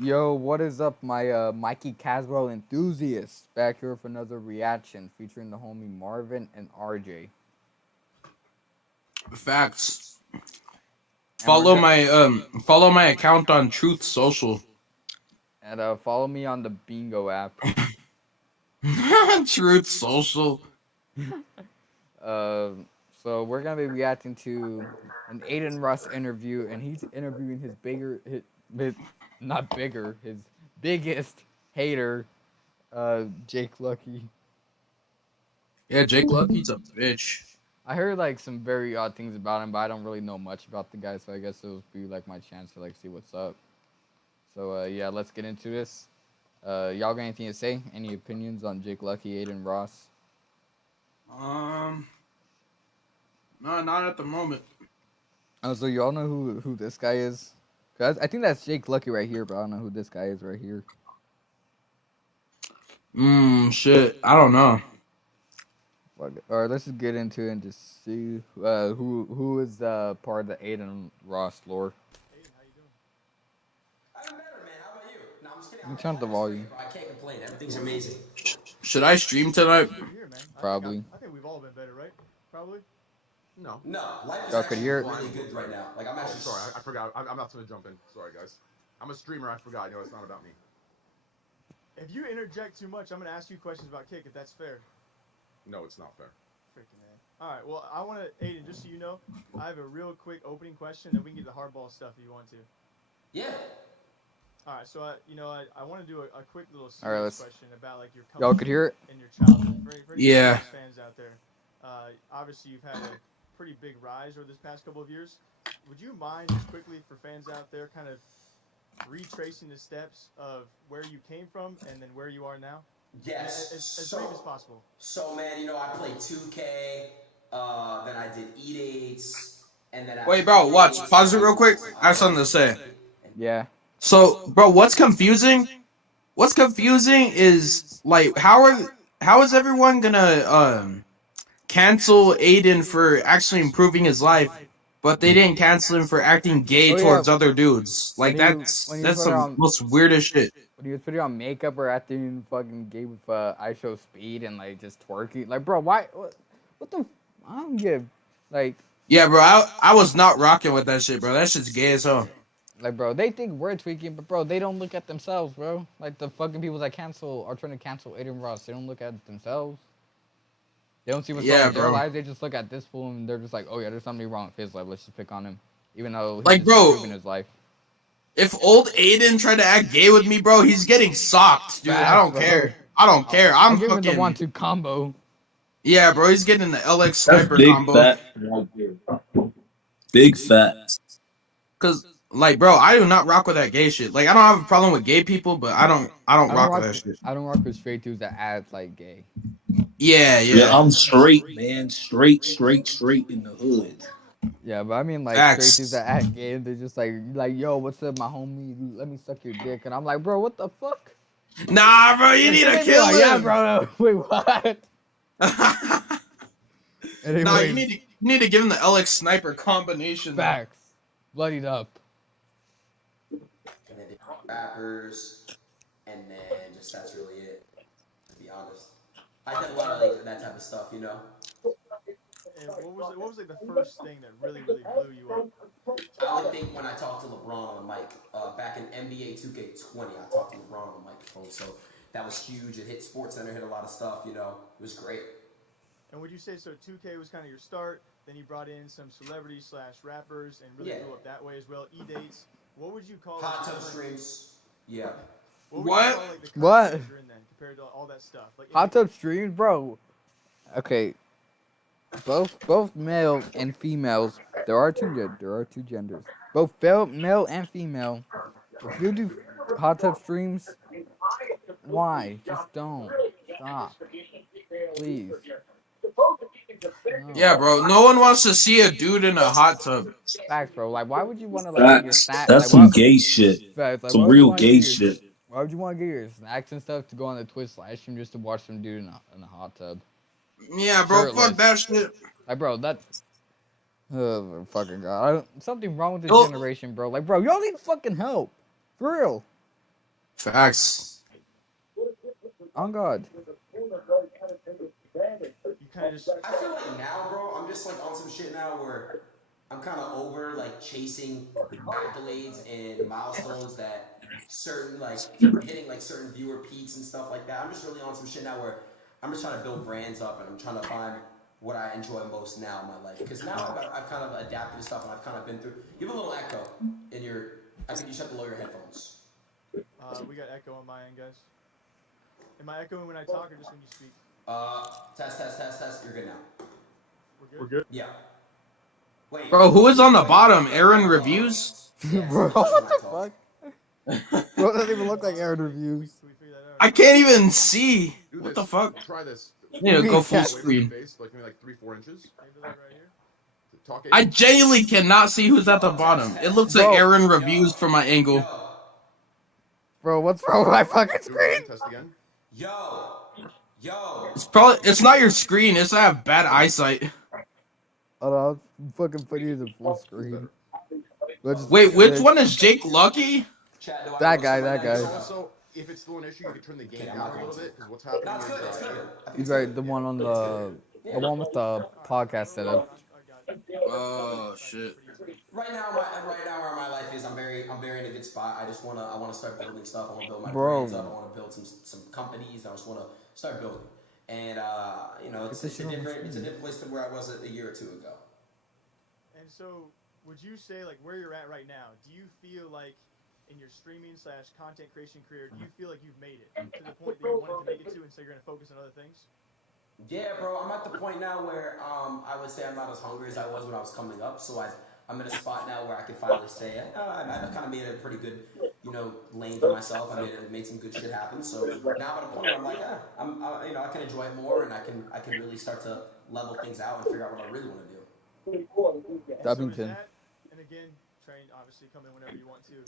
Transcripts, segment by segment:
Yo, what is up, my Mikey Caswell enthusiasts? Back here for another reaction featuring the homie Marvin and RJ. Facts. And we're Follow my account on Truth Social. follow me on the Bingo app. Truth Social. Uh, so we're gonna be reacting to an Adin Russ interview, and he's interviewing his biggest hater, Jake Lucky. Yeah, Jake Lucky's a bitch. I heard like some very odd things about him, but I don't really know much about the guy, so I guess it'll be like my chance to like see what's up. So yeah, let's get into this. Y'all got anything to say? Any opinions on Jake Lucky, Adin Ross? Um, no, not at the moment. Oh, so y'all know who this guy is? Cause I think that's Jake Lucky right here, but I don't know who this guy is right here. Shit. I don't know. Fuck it. All right, let's just get into it and just see who is part of the Adin Ross lore. Aiden, how you doing? I'm better, man. How about you? No, I'm just kidding. You turn up the I'm streaming, volume, bro. I can't complain. Everything's amazing. Should I stream tonight? Good to hear, man. probably. I think we've all been better, right? Probably. No. No, life is Y'all could actually hear it. really good right now. Like I'm Oh, actually. sorry. I forgot. I'm not going to jump in. Sorry, guys. I'm a streamer. I forgot. You know, it's not about me. If you interject too much, I'm gonna ask you questions about kick. If that's fair. No, it's not fair. Freaking man. All right. Well, I want to, Aiden. Just so you know, I have a real quick opening question, then we can get the hardball stuff if you want to. Yeah. All right. So I want to do a quick little All right, serious let's. question about like your Y'all coming could hear it. in your childhood. For you Yeah. fans out there, obviously you've had a pretty big rise over this past couple of years. Would you mind just quickly for fans out there, kind of retracing the steps of where you came from and then where you are now? Yes. As brief as possible. So man, I played 2K. Then I did Eat Eights, and then Wait, after bro. Eat Watch. Eights, Pause it real quick. I have something to say. Yeah. So, bro, what's confusing? What's confusing is like how is everyone gonna cancel Aiden for actually improving his life, but they didn't cancel him for acting gay Oh yeah. towards other dudes? When Like you that's when you that's put the on most weirdest shit. when he was putting on makeup or after you fucking gave with I show speed and like just twerking, like bro, why? What the? I don't get like Yeah, bro. I was not rocking with that shit, bro. That shit's gay as hell. bro. They think we're tweaking, but bro, they don't look at themselves, bro. Like the fucking people that cancel are trying to cancel Adin Ross. They don't look at themselves. They don't see what's wrong Yeah, with their bro. lives. They just look at this fool and they're just like, oh yeah, there's something wrong with his life. Let's just pick on him, even though he's Like, just bro, improving his life. if old Aiden tried to act gay with me, bro, he's getting socked, dude. I Facts, don't bro. care. I don't care. I I'm give him the fucking 1-2 combo. yeah, bro. He's getting the LX That's sniper big combo. fat right there. Big fat. Cause like, bro, I do not rock with that gay shit. Like, I don't have a problem with gay people, but I don't rock with that shit. I don't rock with straight dudes that act like gay. Yeah, Yeah, yeah. I'm straight, man. Straight in the hood. Yeah, but I mean like straight dudes Facts. that act gay. They're just like yo, what's up, my homie? Let me suck your dick, and I'm like, bro, what the fuck? Nah, bro, you And need then to they be kill like, yeah, him. bro. Wait, what? Nah, Anyways, you need to give him the LX sniper combination. facts, bloodied up. And then did rappers, and then just that's really it. To be honest, I did a lot of like that type of stuff. And what was like the first thing that really blew you up? I would think when I talked to LeBron on the mic back in NBA 2K20, I talked to LeBron on the microphone, so that was huge. It hit SportsCenter, hit a lot of stuff. It was great. And would you say so? 2K was kind of your start. Then you brought in some celebrities slash rappers and really Yeah. blew up that way as well. E-dates. What would you call Hot like, tub current- streams. Yeah. What? Would you What? call, like, the current What? stage you're in then compared to all that stuff? Like Hot tub streams, bro. Okay, both male and females. There are two genders. Both male and female. If you do hot tub streams, why? Just don't stop, please. No. Yeah, bro. No one wants to see a dude in a hot tub. Facts, bro. Like, why would you want to like get your Facts. snack? That's Like, some what? gay shit. Facts. Like, Some why would you real want to gay get your? shit. Why would you want to get your snacks and stuff to go on the Twitch live stream just to watch some dude in a hot tub? Yeah, bro. Shirtless. Fuck that shit. Like, bro, that. Oh my fucking god! Something wrong with this Oh. generation, bro. Like, bro, y'all need fucking help, for real. Facts. On God. You kind of just I feel like now, bro, I'm just like on some shit now where I'm kind of over like chasing accolades and milestones that certain like hitting like certain viewer peaks and stuff like that. I'm just really on some shit now where I'm just trying to build brands up and I'm trying to find what I enjoy most now in my life. Because now I've kind of adapted to stuff and I've kind of been through. You have a little echo in your. I think you should have to lower your headphones. we got echo on my end, guys. Am I echoing when I talk or just when you speak? Test. You're good now. We're good. Yeah. Wait. Bro, who is on the bottom? Aaron Reviews? Yeah, Bro, so what the talk. fuck? Bro, that doesn't even look like Aaron Reviews. Can we figure that out? I can't even see. Do What this. the fuck? Try this. Yeah, go full Yeah. Away from your screen. face, like maybe like 3-4 inches. Maybe like right here. Talk. I Aiden. genuinely cannot see who's at the bottom. It looks like Bro. Aaron Reviews from my angle. Yo. Bro, what's wrong with my fucking Do it screen? again. Test again. Yo. It's not your screen. It's I have bad eyesight. Hold on, I'm fucking putting it in full screen. Wait, which one is Jake Lucky? Chat, do I That look guy, somebody that guy. nice? Also, if it's still an issue, you can turn the game Okay, I'm down not a little going to. bit because what's happening No, it's is good. It's good. I think He's it's right, good. the one on the one with the podcast setup. Oh shit. Right now, where my life is, I'm very in a good spot. I wanna start building stuff. I wanna build my Bro. brands up. I wanna build some companies. I just wanna start building. And you know, it's Get a this shit on the different place than where I was a year or two ago. And so, would you say like where you're at right now? Do you feel like in your streaming / content creation career, do you feel like you've made it to the point that you wanted to make it to, and so you're gonna focus on other things? Yeah, bro, I'm at the point now where I would say I'm not as hungry as I was when I was coming up. So I'm in a spot now where I can finally say I've kind of made a pretty good, lane for myself. I made some good shit happen. So now I'm at a point where I'm like, I can enjoy it more, and I can really start to level things out and figure out what I really want to do. Dubbington. And again, train obviously come in whenever you want to.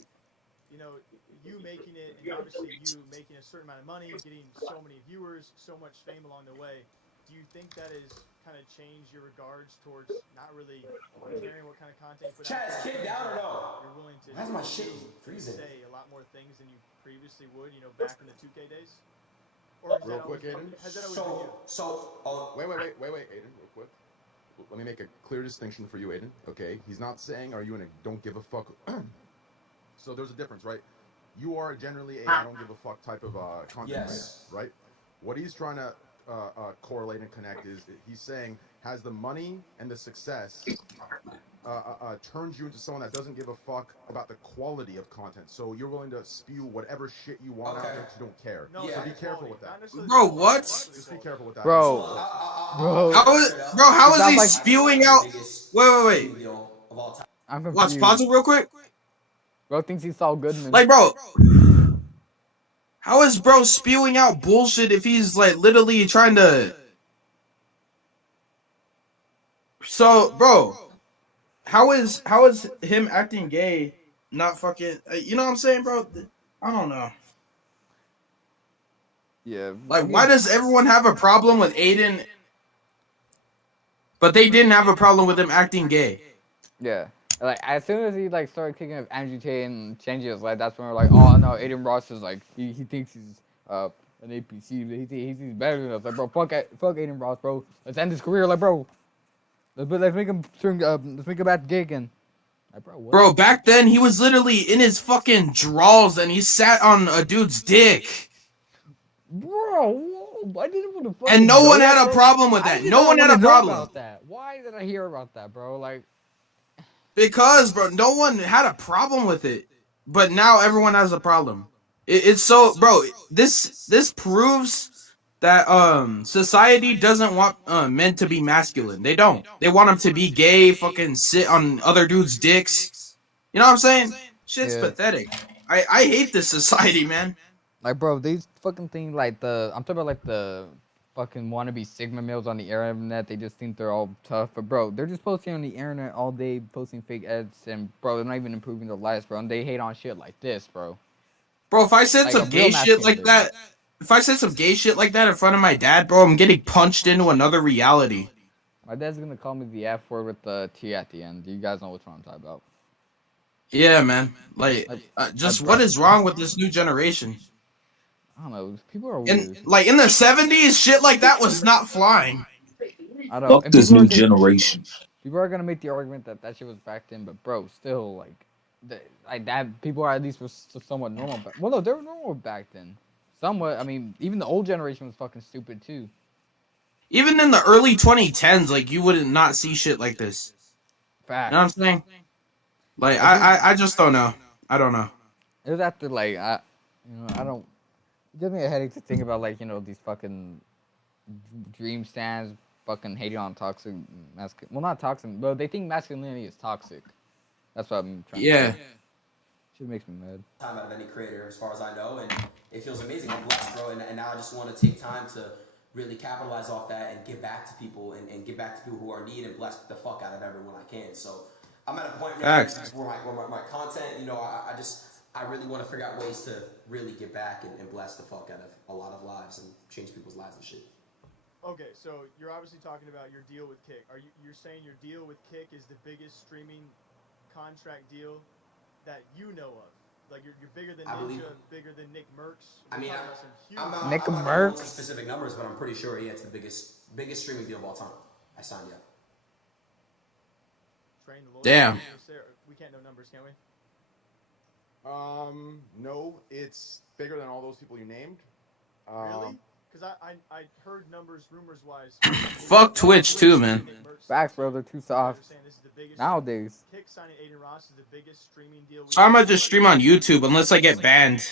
You making it, and obviously you making a certain amount of money, getting so many viewers, so much fame along the way. Do you think that has kind of changed your regards towards not really caring what kind of content you put Chad, out? is Kid down or no? You're willing to Why is my shit freezing? say a lot more things than you previously would, back in the 2K days? Or has Real that quick, always, Adin. has that always been you? Wait, Aiden, real quick. Let me make a clear distinction for you, Aiden. Okay, he's not saying are you in a don't give a fuck. So there's a difference, right? You are generally a I don't give a fuck type of content Yes. creator, right? What he's trying to correlate and connect is he's saying has the money and the success turns you into someone that doesn't give a fuck about the quality of content. So you're willing to spew whatever shit you want out there because you don't care. No, So Yeah. be careful with that. Bro, what? Just be careful with that. Bro. Bro. How is Sounds he like- spewing out? Wait. I'm Watch, confused. pause it real quick. Bro thinks he's Saul Goodman. Like, bro, how is bro spewing out bullshit if he's like literally trying to? So, bro, how is him acting gay not fucking? You know what I'm saying, bro? I don't know. Yeah. Like, why does everyone have a problem with Adin, but they didn't have a problem with him acting gay? Yeah. Like as soon as he started kicking up Andrew Tate and changing his life, that's when we're like, oh no, Adin Ross is he thinks he's an APC. He thinks better than us. Like, bro, fuck Adin Ross, bro. Let's end his career, like, bro. Let's make him let's make him back gay again. Like, bro, what? Bro, back then he was literally in his fucking drawers and he sat on a dude's dick. Bro, I didn't want to fucking And no know one that, had a bro. problem with I that. did No not one had wanna a know problem. about that. Why did I hear about that, bro? Like, Because, bro, no one had a problem with it. But now everyone has a problem. It's so, bro, this proves that society doesn't want men to be masculine. They don't. They want them to be gay, fucking sit on other dudes' dicks. You know what I'm saying? Shit's Yeah. pathetic. I hate this society, man. Like, bro, these fucking things, I'm talking about, the fucking wannabe Sigma males on the internet. They just think they're all tough. But, bro, they're just posting on the internet all day, posting fake ads. And, bro, they're not even improving their lives, bro. And they hate on shit like this, bro. Bro, if I said Like some a real gay shit like masculine that, if I said some gay shit like that in front of my dad, bro, I'm getting punched into another reality. My dad's gonna call me the F word with the T at the end. You guys know which one I'm talking about. Yeah, man. Like, Like, just bro, what is wrong with this new generation? I don't know. People are And weird. like in the 70s, shit like that was not flying. I don't know. Fuck And this new generation. people are gonna make the argument that that shit was back then, but bro, still like that. People are at least was somewhat normal. But well, no, they were normal back then. Somewhat. I mean, even the old generation was fucking stupid too. Even in the early 2010s, like you wouldn't not see shit like this. You know what I'm Facts. saying? Like I think I just don't know. I don't know. it was after like I don't. It gives me a headache to think about like these fucking dream stands fucking hating on toxic masculine. Well, not toxic, but they think masculinity is toxic. That's what I'm trying to Yeah. say. Shit makes me mad. Time out of any creator, as far as I know, and it feels amazing. I'm blessed, bro, and now I just want to take time to really capitalize off that and give back to people and give back to people who are in need and bless the fuck out of everyone I can. So I'm at a point, man, Facts. where my content, I really want to figure out ways to really give back and bless the fuck out of a lot of lives and change people's lives and shit. Okay, so you're obviously talking about your deal with Kick. You're saying your deal with Kick is the biggest streaming contract deal that you know of? Like you're bigger than Ninja, bigger than Nick Merckx. I mean, I'm not Nick going to go into Merckx. specific numbers, but I'm pretty sure it's the biggest streaming deal of all time. I signed you up. Train the Lord. Damn. We can't know numbers, can we? No, it's bigger than all those people you named. Really? Because I heard numbers, rumors wise. Fuck Twitch too, man. Facts, bro. They're too soft nowadays. Kick signing Adin Ross is the biggest streaming deal. So I might just stream on YouTube unless I get banned.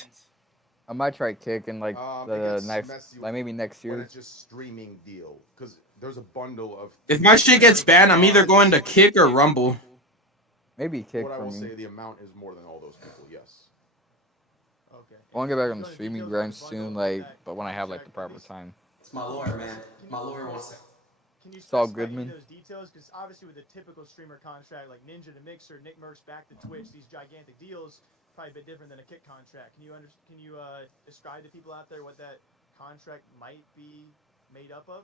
I might try Kick in like the next, like maybe next When year. it's just streaming deal, because there's a bundle of. If my shit gets banned, I'm either going to Kick or Rumble. Maybe Kick What I for will me. say, the amount is more than all those people. Yes. Okay. I want to get back on the streaming grind soon, like, but when I have like the proper time. It's my lawyer, man. My lawyer wants to. Can you Saul specify Goodman. those details? Because obviously, with a typical streamer contract like Ninja to Mixer, Nick Merckx back to Twitch, these gigantic deals, probably a bit different than a Kick contract. Can you describe to people out there what that contract might be made up of?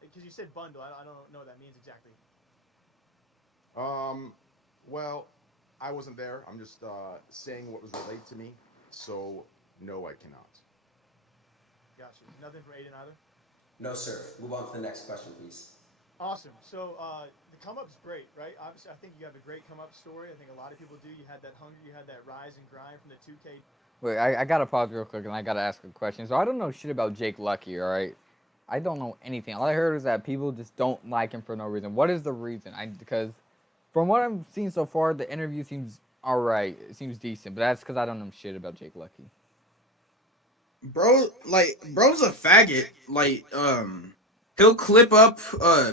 Because you said bundle, I don't know what that means exactly. Well, I wasn't there. I'm just saying what was relayed to me. So no, I cannot. Gotcha. Nothing from Adin either. No, sir. Move on to the next question, please. Awesome. So the come up's great, right? Obviously, I think you have a great come up story. I think a lot of people do. You had that hunger, you had that rise and grind from the 2K. Wait, I gotta pause real quick and I gotta ask a question. So I don't know shit about Jake Lucky, all right? I don't know anything. All I heard is that people just don't like him for no reason. What is the reason? Because from what I've seen so far, the interview seems alright. It seems decent, but that's because I don't know shit about Jake Lucky. Bro's a faggot. Like, he'll clip up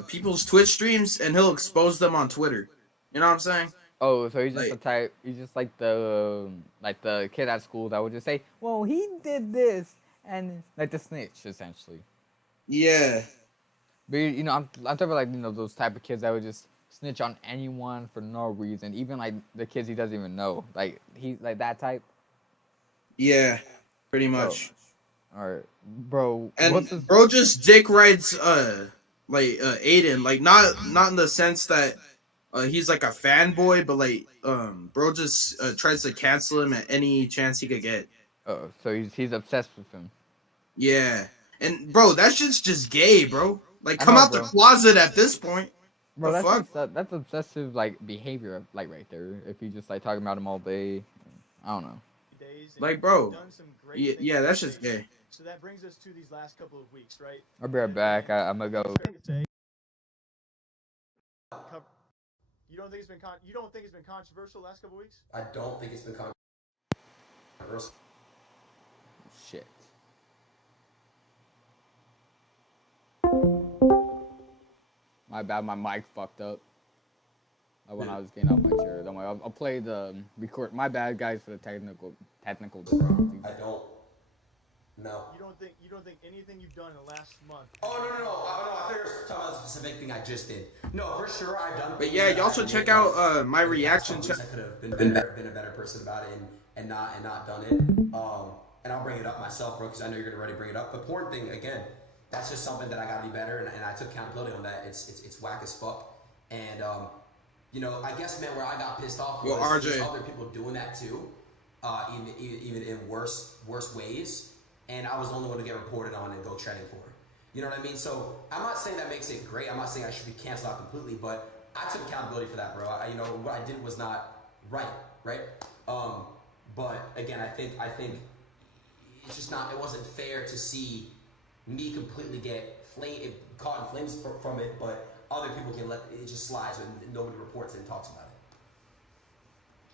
people's Twitch streams and he'll expose them on Twitter. You know what I'm saying? Oh, so he's just Like- the type. He's just like the kid at school that would just say, "Well, he did this," and like the snitch essentially. Yeah. But I'm talking about like those type of kids that would just snitch on anyone for no reason, even like the kids he doesn't even know. Like he's like that type. Yeah. Pretty much. All right, bro. And what's his... bro just dick rides Adin, like not in the sense that he's like a fanboy, but like bro just tries to cancel him at any chance he could get. Oh, so he's obsessed with him. Yeah. And bro, that shit's just gay, bro. Like I come know, out bro. the closet at this point. Bro, The that's obsessive like behavior, like right there. If you just like talking about him all day, I don't know. Like, bro, Done some great yeah, that's just gay. So that brings us to these last couple of weeks, right? I'll be right back. I'm gonna go. You don't think it's been controversial the last couple of weeks? I don't think it's been controversial. Shit. My bad, my mic fucked up. When I was getting out my chair. Don't worry, I'll play the record. My bad, guys, for the technical difficulties. I don't. No. You don't think anything you've done in the last month? Oh no! I thought you were talking about the specific thing I just did. No, for sure I've done. But yeah, you also check out my reaction. I could have been a better person about it and not done it. And I'll bring it up myself, bro, because I know you're gonna already bring it up. The porn thing again, that's just something that I gotta be better, and I took accountability on that. It's whack as fuck, and I guess, man, where I got pissed off Yo, was there's RJ. other people doing that too, even in worse ways, and I was the only one to get reported on and go trending for it. You know what I mean? So I'm not saying that makes it great. I'm not saying I should be canceled out completely, but I took accountability for that, bro. What I did was not right, right? But again, I think it's just not. It wasn't fair to see me completely get caught in flames from it, but other people can let it just slides and nobody reports it and talks about it.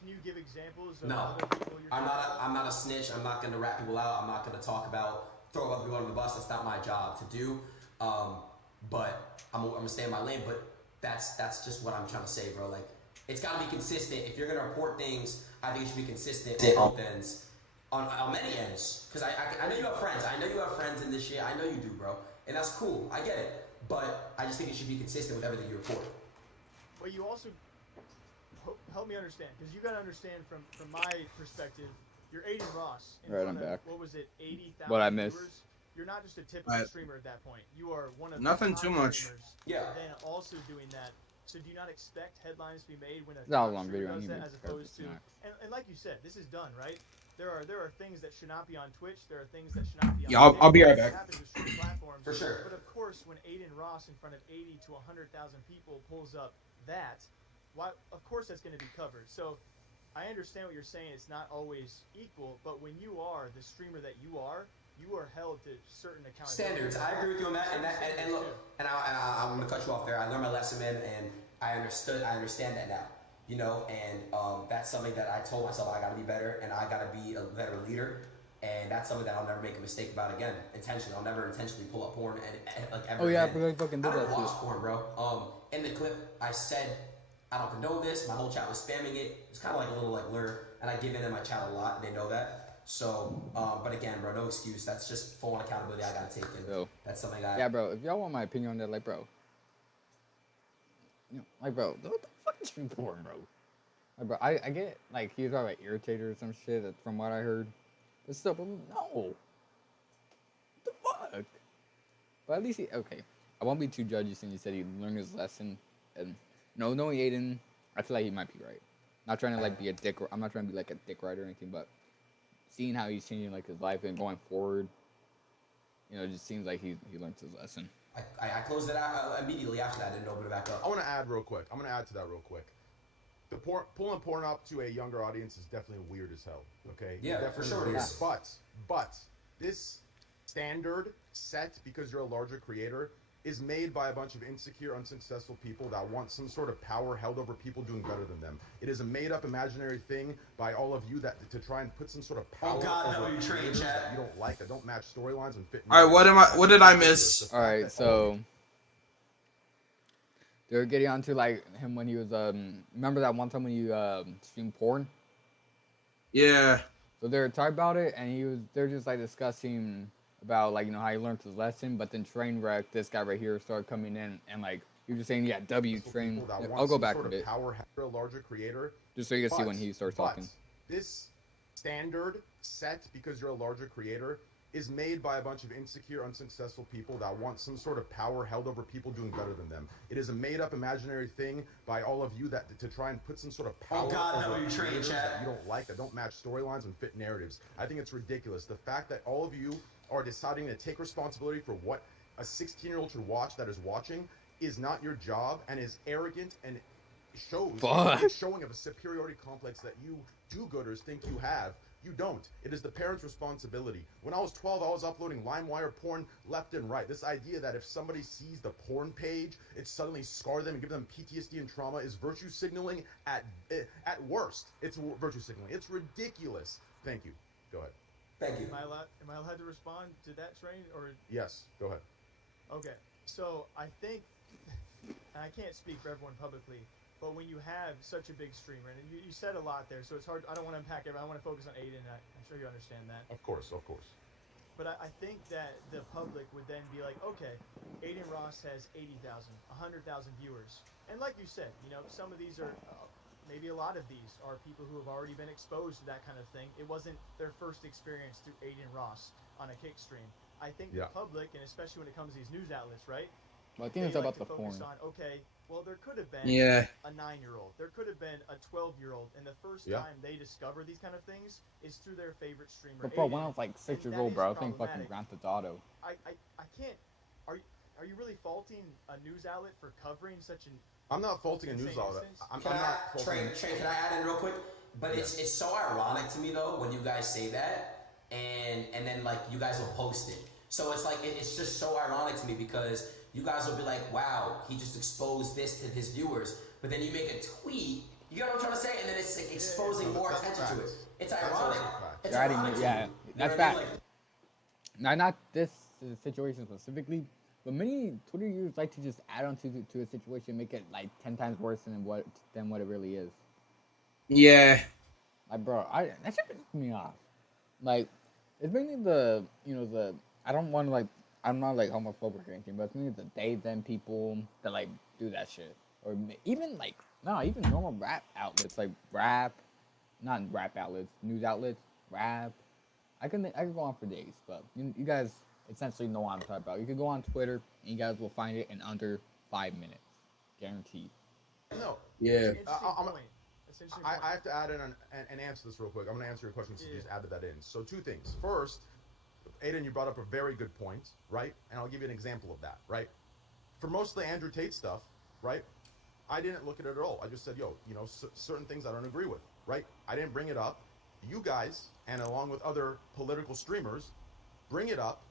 Can you give examples of No, other people you're I'm talking not. about? I'm not a snitch. I'm not gonna rat people out. I'm not gonna throw other people under the bus. That's not my job to do. But I'm gonna stay in my lane. But that's just what I'm trying to say, bro. Like, it's gotta be consistent. If you're gonna report things, I think it should be consistent on both ends, on many ends. Because I know you have friends. I know you have friends in this shit. I know you do, bro. And that's cool. I get it. But I just think it should be consistent with everything you report. But you also help me understand, because you got to understand from my perspective, you're Adin Ross in Right, front I'm of back. what was it, 80,000 What I missed. viewers. You're not just a typical Right. streamer at that point. You are one of Nothing the top too much. streamers. Yeah. Then also doing that. So do you not expect headlines to be made when a That was top a long streamer video. I does need that, to as cut opposed this to tonight. and like you said, this is done, right? There are things that should not be on Twitch. There are things that should not be on. Yeah, I'll be right It back. happens with streaming platforms. For sure. But of course, when Adin Ross in front of 80 to 100,000 people pulls up that, why? Of course, that's going to be covered. So I understand what you're saying. It's not always equal, but when you are the streamer that you are held to certain accountability Standards. I agree with you on that. And look, I'm gonna cut you off there. I learned my lesson, man, and I understand that now. And that's something that I told myself I got to be better, and I got to be a better leader. And that's something that I'll never make a mistake about again. Intentionally, I'll never intentionally pull up porn and like ever. Oh yeah, again. I fucking did I don't that watch shit. porn, bro. In the clip, I said I don't condone this. My whole chat was spamming it. It's kind of like a little like lure, and I give in my chat a lot, and they know that. So, but again, bro, no excuse. That's just full on accountability I gotta take. And Yo. that's something Yeah, bro. If y'all want my opinion on that, like, bro. Bro, what the fuck is stream porn, bro? Like, bro, I get like he was talking about irritator or some shit. From what I heard, but still, but no. What the fuck? But at least okay. I won't be too judgy since he said he learned his lesson. And no, knowing Adin, I feel like he might be right. Not trying to like be a dick. I'm not trying to be like a dick rider or anything, but seeing how he's changing like his life and going forward, it just seems like he learned his lesson. I closed it out immediately after that. I didn't open it back up. I want to add real quick. I'm going to add to that real quick. The pulling porn up to a younger audience is definitely weird as hell. Okay. Yeah, definitely for sure it weird. is. But this standard set because you're a larger creator is made by a bunch of insecure, unsuccessful people that want some sort of power held over people doing better than them. It is a made-up imaginary thing by all of you that to try and put some sort of power over no, you train, creators chat. that you don't like, that don't match storylines and fit. All right, what did I miss? The All fact right, that so they were getting onto like him when he was remember that one time when you streamed porn? Yeah. So they were talking about it, and they're just like discussing about like how he learned his lesson, but then Trainwreck, this guy right here, started coming in and like he was just saying, yeah, W Train. people that want I'll go some back sort a of bit power a larger creator. just so you can see when he starts talking. This standard set because you're a larger creator is made by a bunch of insecure, unsuccessful people that want some sort of power held over people doing better than them. It is a made-up imaginary thing by all of you that to try and put some sort of power over you train, creators chat. that you don't like, that don't match storylines and fit narratives. I think it's ridiculous. The fact that all of you are deciding to take responsibility for what a 16-year-old should watch that is watching is not your job and is arrogant and shows a showing of a superiority complex that you do-gooders think you have. You don't. It is the parents' responsibility. When I was 12, I was uploading LimeWire porn left and right. This idea that if somebody sees the porn page, it suddenly scar them and give them PTSD and trauma is virtue signaling at worst. It's virtue signaling. It's ridiculous. Thank you. Go ahead. Thank you. Am I allowed to respond to that, Train? Or Yes, go ahead. okay, so I think, and I can't speak for everyone publicly, but when you have such a big streamer, and you said a lot there, so it's hard. I don't want to unpack everything. I want to focus on Adin. I'm sure you understand that. Of course. But I think that the public would then be like, okay, Adin Ross has 80,000, 100,000 viewers. And like you said, some of these are, maybe a lot of these are people who have already been exposed to that kind of thing. It wasn't their first experience through Adin Ross on a kick stream. I think the public, and especially when it comes to these news outlets, right? But I think they it's like about to the focus porn. on, okay, well, there could have been Yeah. a 9-year-old, there could have been a 12-year-old, and the first Yeah. time they discover these kind of things is through their favorite streamer, But bro, when I Adin, was like 6 and years that old, is bro, I was playing fucking problematic. Grand Theft Auto. I can't. Are you really faulting a news outlet for covering such an I'm not faulting a insane news outlet. instance? I'm Can not I, faulting. Train, can I add in real quick? But Yeah. it's so ironic to me though when you guys say that, and then like you guys will post it. So it's like it's just so ironic to me because you guys will be like, wow, he just exposed this to his viewers, but then you make a tweet. You know what I'm trying to say? And then it's like exposing No, more that's attention to it. facts. It's That's ironic. also facts. It's You're adding ironic it, to yeah. me. You That's know what I fact. mean? Like, Now, not this situation specifically, but many Twitter users like to just add on to a situation, make it like 10 times worse than what it really is. Yeah. Like, bro, that shit pisses me off. Like, it's mainly the I don't want to like I'm not like homophobic or anything, but it's mainly the they them people that like do that shit, or even like no, even normal rap outlets like not rap outlets, news outlets, rap. I can go on for days, but you guys essentially know what I'm talking about. You can go on Twitter and you guys will find it in under 5 minutes, guaranteed. No. Yeah. Interesting point. That's an interesting point. I have to add in and answer this real quick. I'm going to answer your question since you just added that in. So, two things. First, Adin, you brought up a very good point, right? And I'll give you an example of that, right? For most of the Andrew Tate stuff, right? I didn't look at it at all. I just said, yo, certain things I don't agree with, right? I didn't bring it up. You guys, and along with other political streamers, bring it up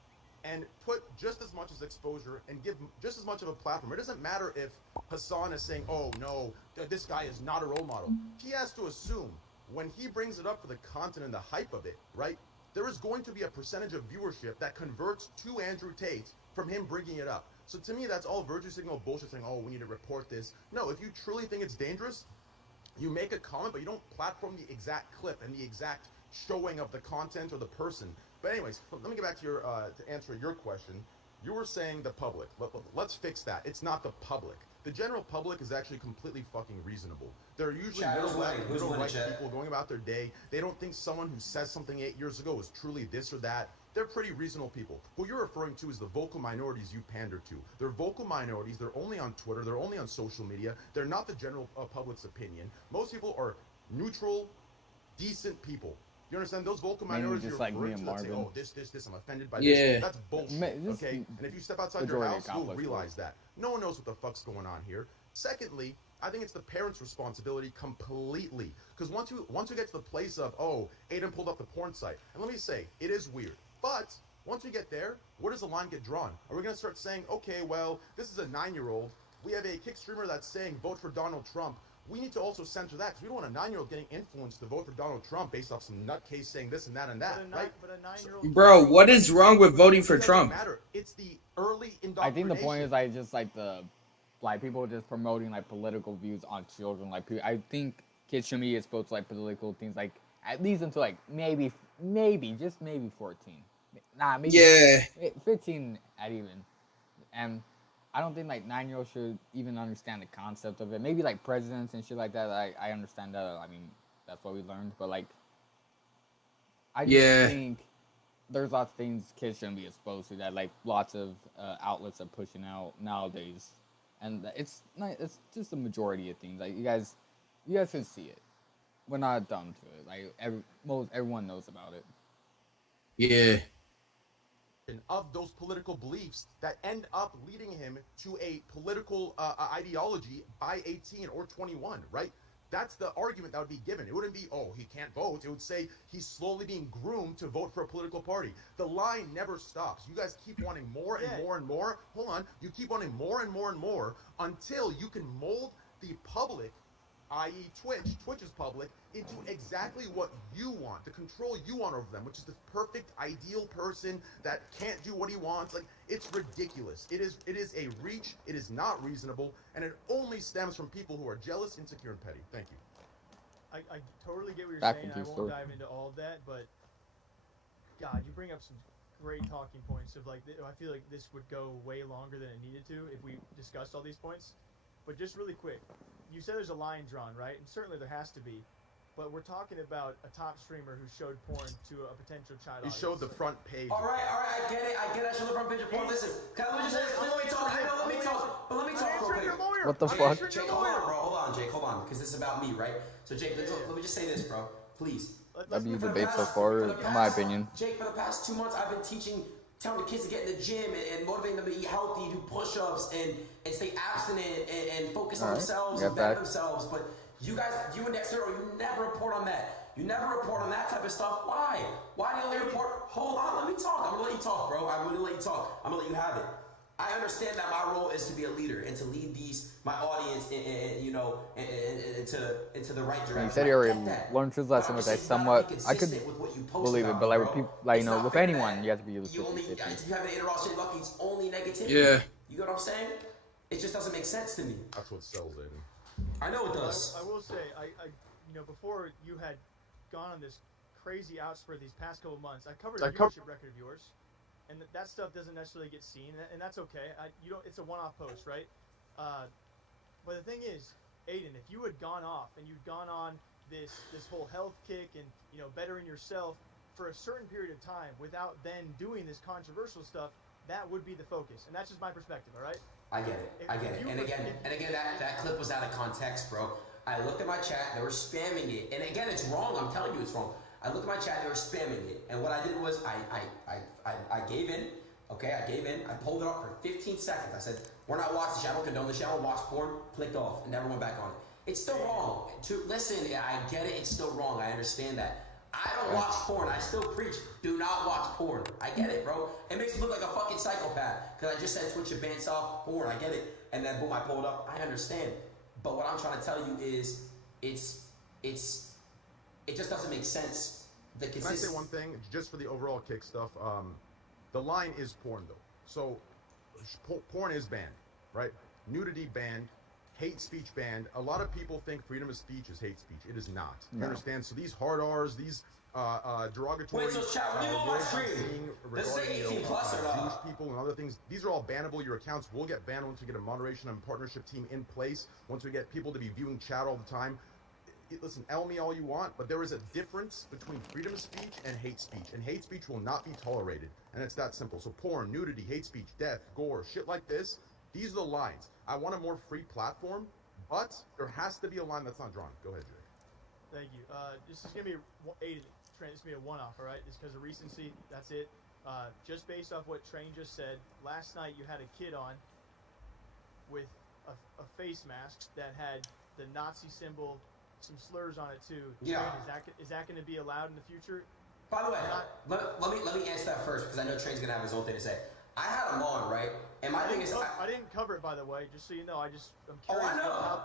and put just as much as exposure and give just as much of a platform. It doesn't matter if Hassan is saying, oh no, this guy is not a role model. He has to assume when he brings it up for the content and the hype of it, right? There is going to be a percentage of viewership that converts to Andrew Tate from him bringing it up. So to me, that's all virtue signal bullshit saying, oh, we need to report this. No, if you truly think it's dangerous, you make a comment, but you don't platform the exact clip and the exact showing of the content or the person. But anyways, let me get back to your to answer your question. You were saying the public. Let's fix that. It's not the public. The general public is actually completely fucking reasonable. They're usually Chat, who's winning? Who's middle winning, right chat? people going about their day. They don't think someone who says something 8 years ago is truly this or that. They're pretty reasonable people. Who you're referring to is the vocal minorities you pander to. They're vocal minorities. They're only on Twitter. They're only on social media. They're not the general public's opinion. Most people are neutral, decent people. You understand? Those vocal Mainly minorities just you're like me referring and to that say, Marvin. oh, this, I'm offended by Yeah. this. That's bullshit, This okay? And if you step outside your majority house, you'll complex, realize that. No one knows what the fuck's going on here. Secondly, I think it's the parents' responsibility completely. Because once you get to the place of, oh, Adin pulled up the porn site, and let me say, it is weird. But once we get there, where does the line get drawn? Are we going to start saying, okay, well, this is a 9-year-old. We have a kick streamer that's saying, vote for Donald Trump. We need to also censor that because we don't want a 9-year-old getting influenced to vote for Donald Trump based off some nutcase saying this and that and that, right? But a 9-year-old. Bro, what is wrong with voting for It doesn't Trump? matter. It's the early I indoctrination. think the point is like just like the like people just promoting like political views on children. Like I think kids should be exposed to like political things like at least until like maybe just maybe 14. Nah, maybe Yeah. 15 at even. And I don't think like 9-year-olds should even understand the concept of it. Maybe like presidents and shit like that. I understand that. I mean that's what we learned. But like I just Yeah. think there's lots of things kids shouldn't be exposed to that like lots of outlets are pushing out nowadays, and it's not. It's just the majority of things. Like you guys should see it. We're not dumb to it. Like everyone knows about it. Yeah. Of those political beliefs that end up leading him to a political ideology by 18 or 21, right? That's the argument that would be given. It wouldn't be, oh, he can't vote. It would say he's slowly being groomed to vote for a political party. The line never stops. You guys keep wanting more and more and more. Hold on. You keep wanting more and more and more until you can mold the public, i.e. Twitch's public, into exactly what you want, the control you want over them, which is the perfect, ideal person that can't do what he wants. Like, it's ridiculous. It is a reach. It is not reasonable, and it only stems from people who are jealous, insecure, and petty. Thank you. I totally get what you're Back saying. into I the won't story. dive into all of that, but God, you bring up some great talking points of like I feel like this would go way longer than it needed to if we discussed all these points. But just really quick, you said there's a line drawn, right? And certainly there has to be. but we're talking about a top streamer who showed porn to a potential child He audience. showed the front page. All right, I get it. I showed the front page of porn. Listen, let me just say this. Let me talk. I know, let me talk. But let me talk real quick. What the fuck? Jake, hold on, bro. Hold on, Jake. Hold on, because this is about me, right? So, Jake, let me just say this, bro. Please. W debate so far, in my opinion. Jake, for the past 2 months, I've been telling the kids to get in the gym and motivating them to eat healthy, do push-ups, and stay abstinent and focus on themselves and better themselves. But you guys, you and Dexter, you never report on that. You never report on that type of stuff. Why? Why do you only report? Hold on, let me talk. I'm gonna let you talk, bro. I'm gonna let you talk. I'm gonna let you have it. I understand that my role is to be a leader and to lead my audience, into the right direction. You said he already learned his lesson, which I could believe it, but like with people, like with anyone, you have to be You have an interraw shit lucky. It's only negativity. Yeah. You know what I'm saying? It just doesn't make sense to me. That's what sells it. I know it does. I will say, before you had gone on this crazy outspread these past couple months, I covered a viewership record of yours. And that stuff doesn't necessarily get seen, and that's okay. It's a one-off post, right? But the thing is, Adin, if you had gone off and you'd gone on this whole health kick and bettering yourself for a certain period of time without then doing this controversial stuff, that would be the focus, and that's just my perspective. All right? I get it. And again, that clip was out of context, bro. I looked at my chat; they were spamming it, and again, it's wrong. I'm telling you, it's wrong. I looked at my chat, they were spamming it. And what I did was I gave in, okay? I gave in. I pulled it up for 15 seconds. I said, we're not watching this shit. I don't condone this shit. I don't watch porn. Clicked off and never went back on it. It's still wrong. Listen, I get it. It's still wrong. I understand that. I don't watch porn. I still preach, do not watch porn. I get it, bro. It makes me look like a fucking psychopath because I just said Twitch should ban soft porn. I get it. And then boom, I pulled up. I understand. But what I'm trying to tell you is it just doesn't make sense. Can I say one thing, just for the overall kick stuff? The line is porn, though. So, porn is banned, right? Nudity banned, hate speech banned. A lot of people think freedom of speech is hate speech. It is not. You understand? So these hard R's, these derogatory words I'm seeing regarding Jewish people and other things, these are all bannable. Your accounts will get banned once we get a moderation and partnership team in place, once we get people to be viewing chat all the time. Listen, L me all you want, but there is a difference between freedom of speech and hate speech will not be tolerated, and it's that simple. So porn, nudity, hate speech, death, gore, shit like this, these are the lines. I want a more free platform, but there has to be a line that's not drawn. Go ahead, Jay. Thank you. This is going to be this is going to be a one-off, all right? It's because of recency. That's it. Just based off what Train just said, last night you had a kid on with a face mask that had the Nazi symbol, some slurs on it too. Yeah. Is that going to be allowed in the future? By the way, let me answer that first because I know Train's going to have his own thing to say. I had him on, right? And my thing is, I didn't cover it, by the way, just so you know. I'm curious how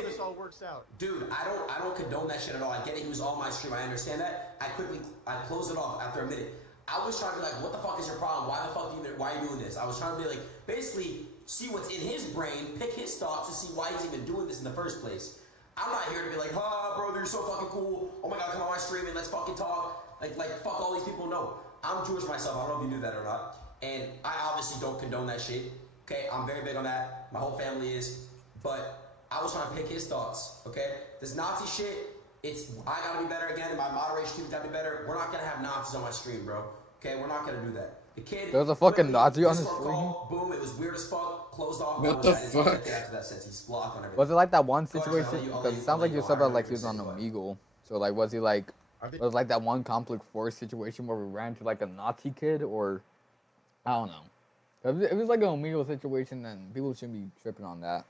this all works out. Dude, I don't condone that shit at all. I get it. He was on my stream. I understand that. I closed it off after a minute. I was trying to be like, what the fuck is your problem? Why are you doing this? I was trying to be like, basically, see what's in his brain, pick his thoughts, to see why he's even doing this in the first place. I'm not here to be like, bro, you're so fucking cool. Oh my god, come on my stream and let's fucking talk. Like fuck all these people. No, I'm Jewish myself. I don't know if you knew that or not. And I obviously don't condone that shit. Okay, I'm very big on that. My whole family is. But I was trying to pick his thoughts. Okay, this Nazi shit. I gotta be better again, and my moderation team's gotta be better. We're not gonna have Nazis on my stream, bro. Okay, we're not gonna do that. The kid. There was a fucking Nazi on his stream. Boom! It was weird as fuck. Closed off. What the fuck? After that, since he's blocked on everything. Was it like that one situation? Because it sounds like you said about like he was on Omegle. So like, was he like? It was like that one conflict force situation where we ran to like a Nazi kid, or I don't know. If it was like an Omegle situation, then people shouldn't be tripping on that.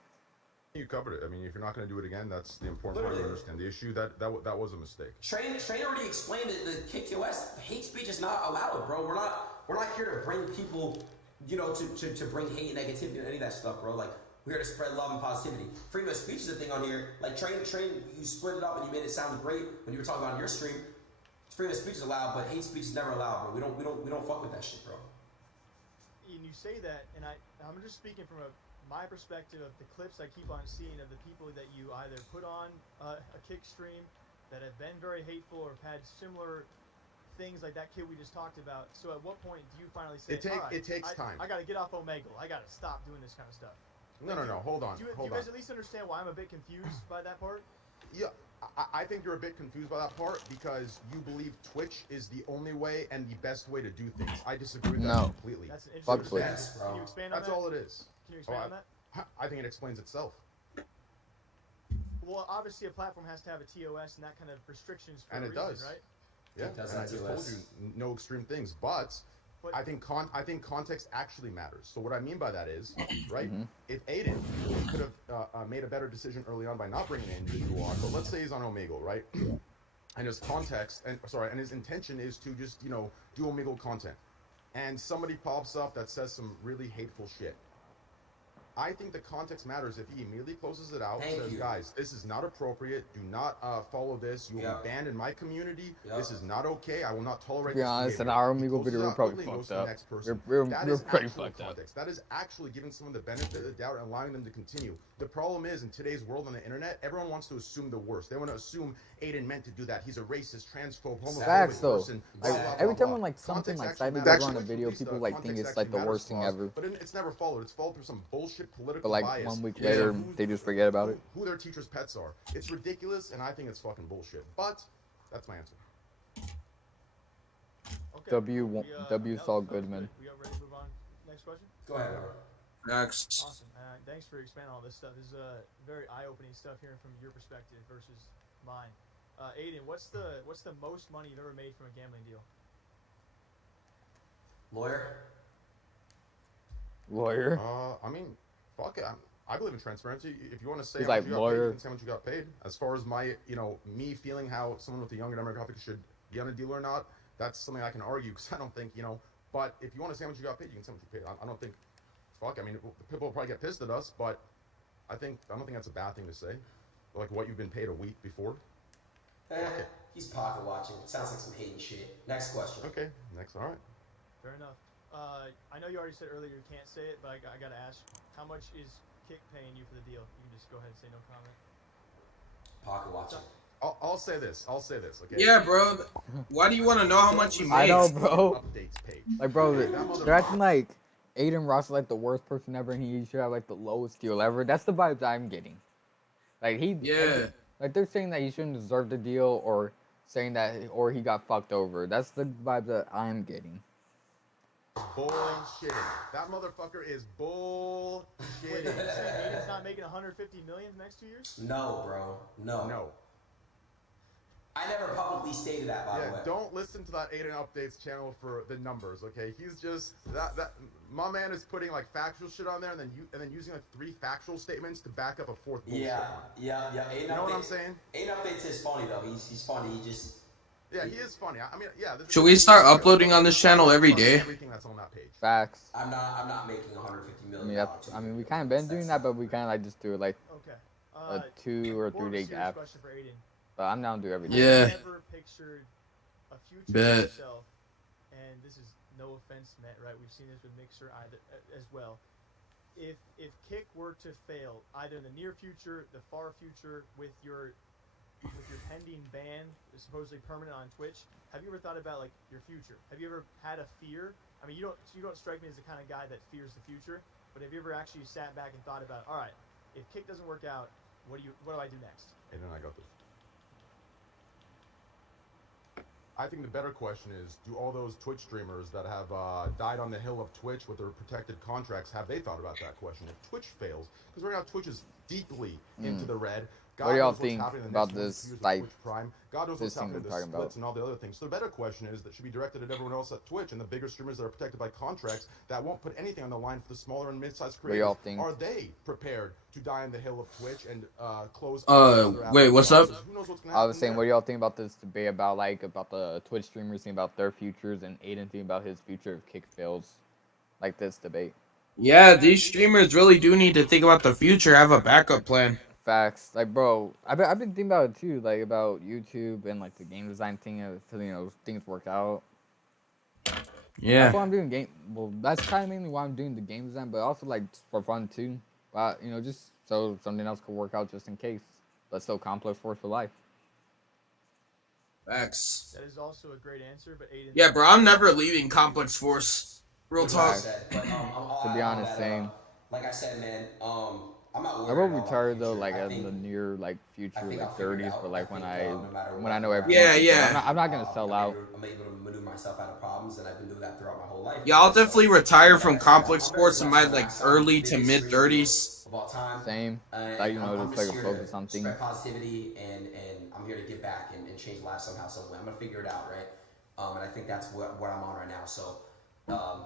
You covered it. I mean, if you're not going to do it again, that's the important part to understand. The issue that was a mistake. Train already explained it. The KTOS hate speech is not allowed, bro. We're not here to bring people, to bring hate and negativity and any of that stuff, bro. Like, we're here to spread love and positivity. Freedom of speech is a thing on here. Like Train, you split it up and you made it sound great when you were talking about on your stream. Freedom of speech is allowed, but hate speech is never allowed, bro. We don't fuck with that shit, bro. And you say that, and I'm just speaking from my perspective of the clips I keep on seeing of the people that you either put on a kick stream that have been very hateful or have had similar things like that kid we just talked about. So at what point do you finally say, it takes time. I got to get off Omegle. I got to stop doing this kind of stuff. No. Hold on. Do you guys at least understand why I'm a bit confused by that part? Yeah, I think you're a bit confused by that part because you believe Twitch is the only way and the best way to do things. I disagree with that No. completely. That's an Fuck interesting Twitch. perspective. Yes, bro. Can you expand on That's that? all it is. Can you expand on that? I think it explains itself. Well, obviously a platform has to have a TOS and that kind of restrictions for And a it reason, does. right? Yeah, It does and I have just TOS. told you no extreme things, but I think context actually matters. So what I mean by that is, right? If Adin, he could have made a better decision early on by not bringing in Dual, but let's say he's on Omegle, right? And his context, and his intention is to just do Omegle content, and somebody pops up that says some really hateful shit. I think the context matters. If he immediately closes it out, Thank says, you. guys, this is not appropriate. Do not follow this. You will Yep. be banned in my community. Yep. This is not okay. I will not tolerate To be this honest, in behavior. our He Omegle closes video, it we're out probably quickly and goes fucked to the up. next person. We're That is pretty actual fucked up. context. That is actually giving someone the benefit of the doubt and allowing them to continue. The problem is, in today's world on the internet, everyone wants to assume the worst. They want to assume Adin meant to do that. He's a racist, transphobe, homophobic Facts, though. person. Like, blah, blah, every blah, time when blah. like something Context like actually slightly matters. goes on a video, Actually, people the like think context it's like the actually worst thing matters ever. But it's never followed. It's followed through some bullshit political But like bias. 1 week Yeah, later, who- they just forget about it. Who their teachers' pets are. It's ridiculous, and I think it's fucking bullshit. But that's my answer. Okay. W We, W that Saul was Goodman. good. We ready to move on? Next question? Go ahead, bro. Next. Awesome. Thanks for expanding all this stuff. This is very eye-opening stuff hearing from your perspective versus mine. Adin, what's the most money you've ever made from a gambling deal? Lawyer. Lawyer. I mean, fuck it. I believe in transparency. If you want to say He's how much like, you got paid, lawyer. you can say how much you got paid. As far as my, me feeling how someone with a younger demographic should be on a deal or not, that's something I can argue because I don't think, But if you want to say how much you got paid, you can say how much you paid. I don't think, fuck. I mean, people will probably get pissed at us, but I don't think that's a bad thing to say. Like what you've been paid a week before. He's pocket watching. Sounds like some hating shit. Next question. Okay, next. All right. Fair enough. I know you already said earlier you can't say it, but I got to ask, how much is Kick paying you for the deal? You can just go ahead and say no comment. Pocket watching. I'll say this. Okay. Yeah, bro. Why do you want to know how much he makes? I know, bro. Updates page. Like, bro, Okay, that they're acting like Adin Ross is like the worst person ever, and he should have like the lowest deal ever. That's the vibes I'm getting. Like Yeah. like they're saying that he shouldn't deserve the deal, or saying that, or he got fucked over. That's the vibes that I'm getting. Bullshitting. That motherfucker is Wait, bullshitting. you're saying Aiden's not making 150 million the next 2 years? No, bro. No. No. I never publicly stated that, by the Yeah, way. don't listen to that Adin Updates channel for the numbers, okay? He's just that my man is putting like factual shit on there and then using like 3 factual statements to back up a 4th bullshit Yeah. one. Aiden You know what I'm saying? Aiden Updates is funny, though. He's funny. He just... Yeah, he is funny. I mean, yeah. Should we start uploading on this channel every day? Everything that's on that page. Facts. I'm not making 150 I million. mean, we kind of been doing that, but we kind of like just do it like Okay. a 2 or 3 day serious gap. question for Adin. But I'm down to do everything. Yeah. Have you ever pictured a future Bet. of yourself, and this is no offense meant, right? We've seen this with Mixer as well. If Kick were to fail, either in the near future, the far future, with your pending ban, supposedly permanent on Twitch, have you ever thought about like your future? Have you ever had a fear? I mean, you don't strike me as the kind of guy that fears the future, but have you ever actually sat back and thought about, all right, if Kick doesn't work out, what do I do next? And then I got this. I think the better question is, do all those Twitch streamers that have died on the hill of Twitch with their protected contracts, have they thought about that question? If Twitch fails, because right now Twitch is deeply into the red. God What do y'all knows what's think happening in the about next 1 to 2 this, years with like, Twitch Prime. God knows this what's thing happening we're with the talking about? splits and all the other things. So the better question is that should be directed at everyone else at Twitch and the bigger streamers that are protected by contracts that won't put anything on the line for the smaller and mid-sized What do y'all creators. think? Are they prepared to die on the hill of Twitch and close? Wait, what's up? Who knows what's gonna I happen was saying, there? what do y'all think about this debate about the Twitch streamers thinking about their futures and Adin thinking about his future if Kick fails? Like this debate. Yeah, these streamers really do need to think about the future, have a backup plan. Facts. Like, bro, I've been thinking about it too, like about YouTube and like the game design thing, until things work out. Yeah. That's why I'm doing well, that's kind of mainly why I'm doing the game design, but also like for fun too. But just so something else could work out just in case. But still complex force for life. Facts. That is also a great answer, but Adin. Yeah, bro, I'm never leaving Complex Force. Real talk. To be honest, same. Like I said, man, I'm not I worried will at all about retire the though, future. like in the near like I future, think like I'll figure it 30s, but out. I like think no matter when I know what everything's Yeah, happens, good, yeah. I'm not gonna sell out. I'm able to maneuver myself out of problems, and I've been doing that throughout my whole life, Yeah, I'll right? definitely So, I retire mean, like from I said, complex I'm very sports in blessed my to like amass some of early the to biggest mid streaming deals 30s. of all time. Same, like And I'm I'm just like just a here focus to on spread things. positivity, and I'm here to give back and change lives somehow, some way. I'm gonna figure it out, right? And I think that's what I'm on right now. So,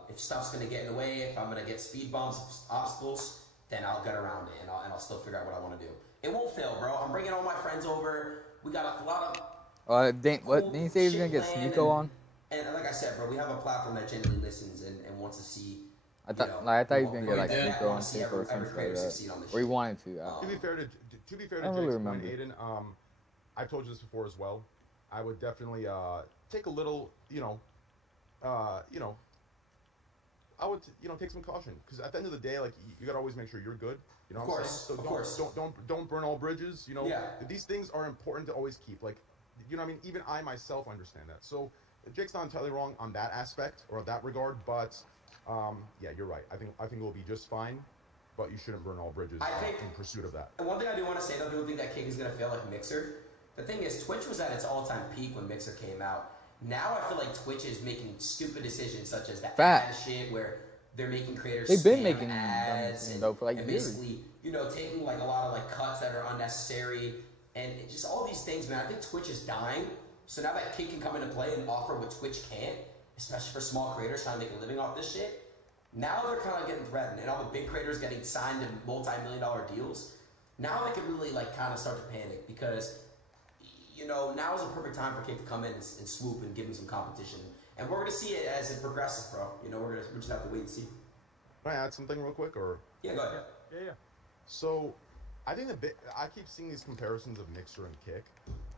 if stuff's gonna get in the way, if I'm gonna get speed bumps, obstacles, then I'll get around it, and I'll still figure out what I want to do. It won't fail, bro. I'm bringing all my friends over. We got a lot What? cool Didn't you say he was gonna shit get planned, Sneeko on? and like I said, bro, we have a platform that genuinely listens and wants to see, I thought he was we gonna Oh, get he like did? Sneeko want on to see tape or some every shit creator like that, succeed on this or he shit. wanted to. To be fair to I don't really Jake's remember. point, Adin, I've told you this before as well. I would definitely take a little, you know, I would, take some caution because at the end of the day, like you gotta always make sure you're good. You know Of what I'm course, saying? So of course. don't burn all bridges. Yeah. These things are important to always keep. Like, what I mean? Even I myself understand that. So Jake's not entirely wrong on that aspect or that regard, but yeah, you're right. I think we'll be just fine, but you shouldn't burn all bridges I think, in pursuit of that. and one thing I do want to say, though, people think that Kick is gonna fail like Mixer. The thing is, Twitch was at its all-time peak when Mixer came out. Now I feel like Twitch is making stupid decisions such as the ad shit, where they're making creators They've been spam making dumb ads decisions, though, for, like, and years. basically, taking like a lot of like cuts that are unnecessary and just all these things, man. I think Twitch is dying. So now that Kick can come into play and offer what Twitch can't, especially for small creators trying to make a living off this shit. Now they're kind of getting threatened, and all the big creators getting signed to multi-million-dollar deals. Now they could really like kind of start to panic because, now is a perfect time for Kick to come in and swoop and give them some competition. And we're gonna see it as it progresses, bro. We just have to wait and see. Can I add something real quick, or? Yeah, go ahead. Yeah. So, I think I keep seeing these comparisons of Mixer and Kick.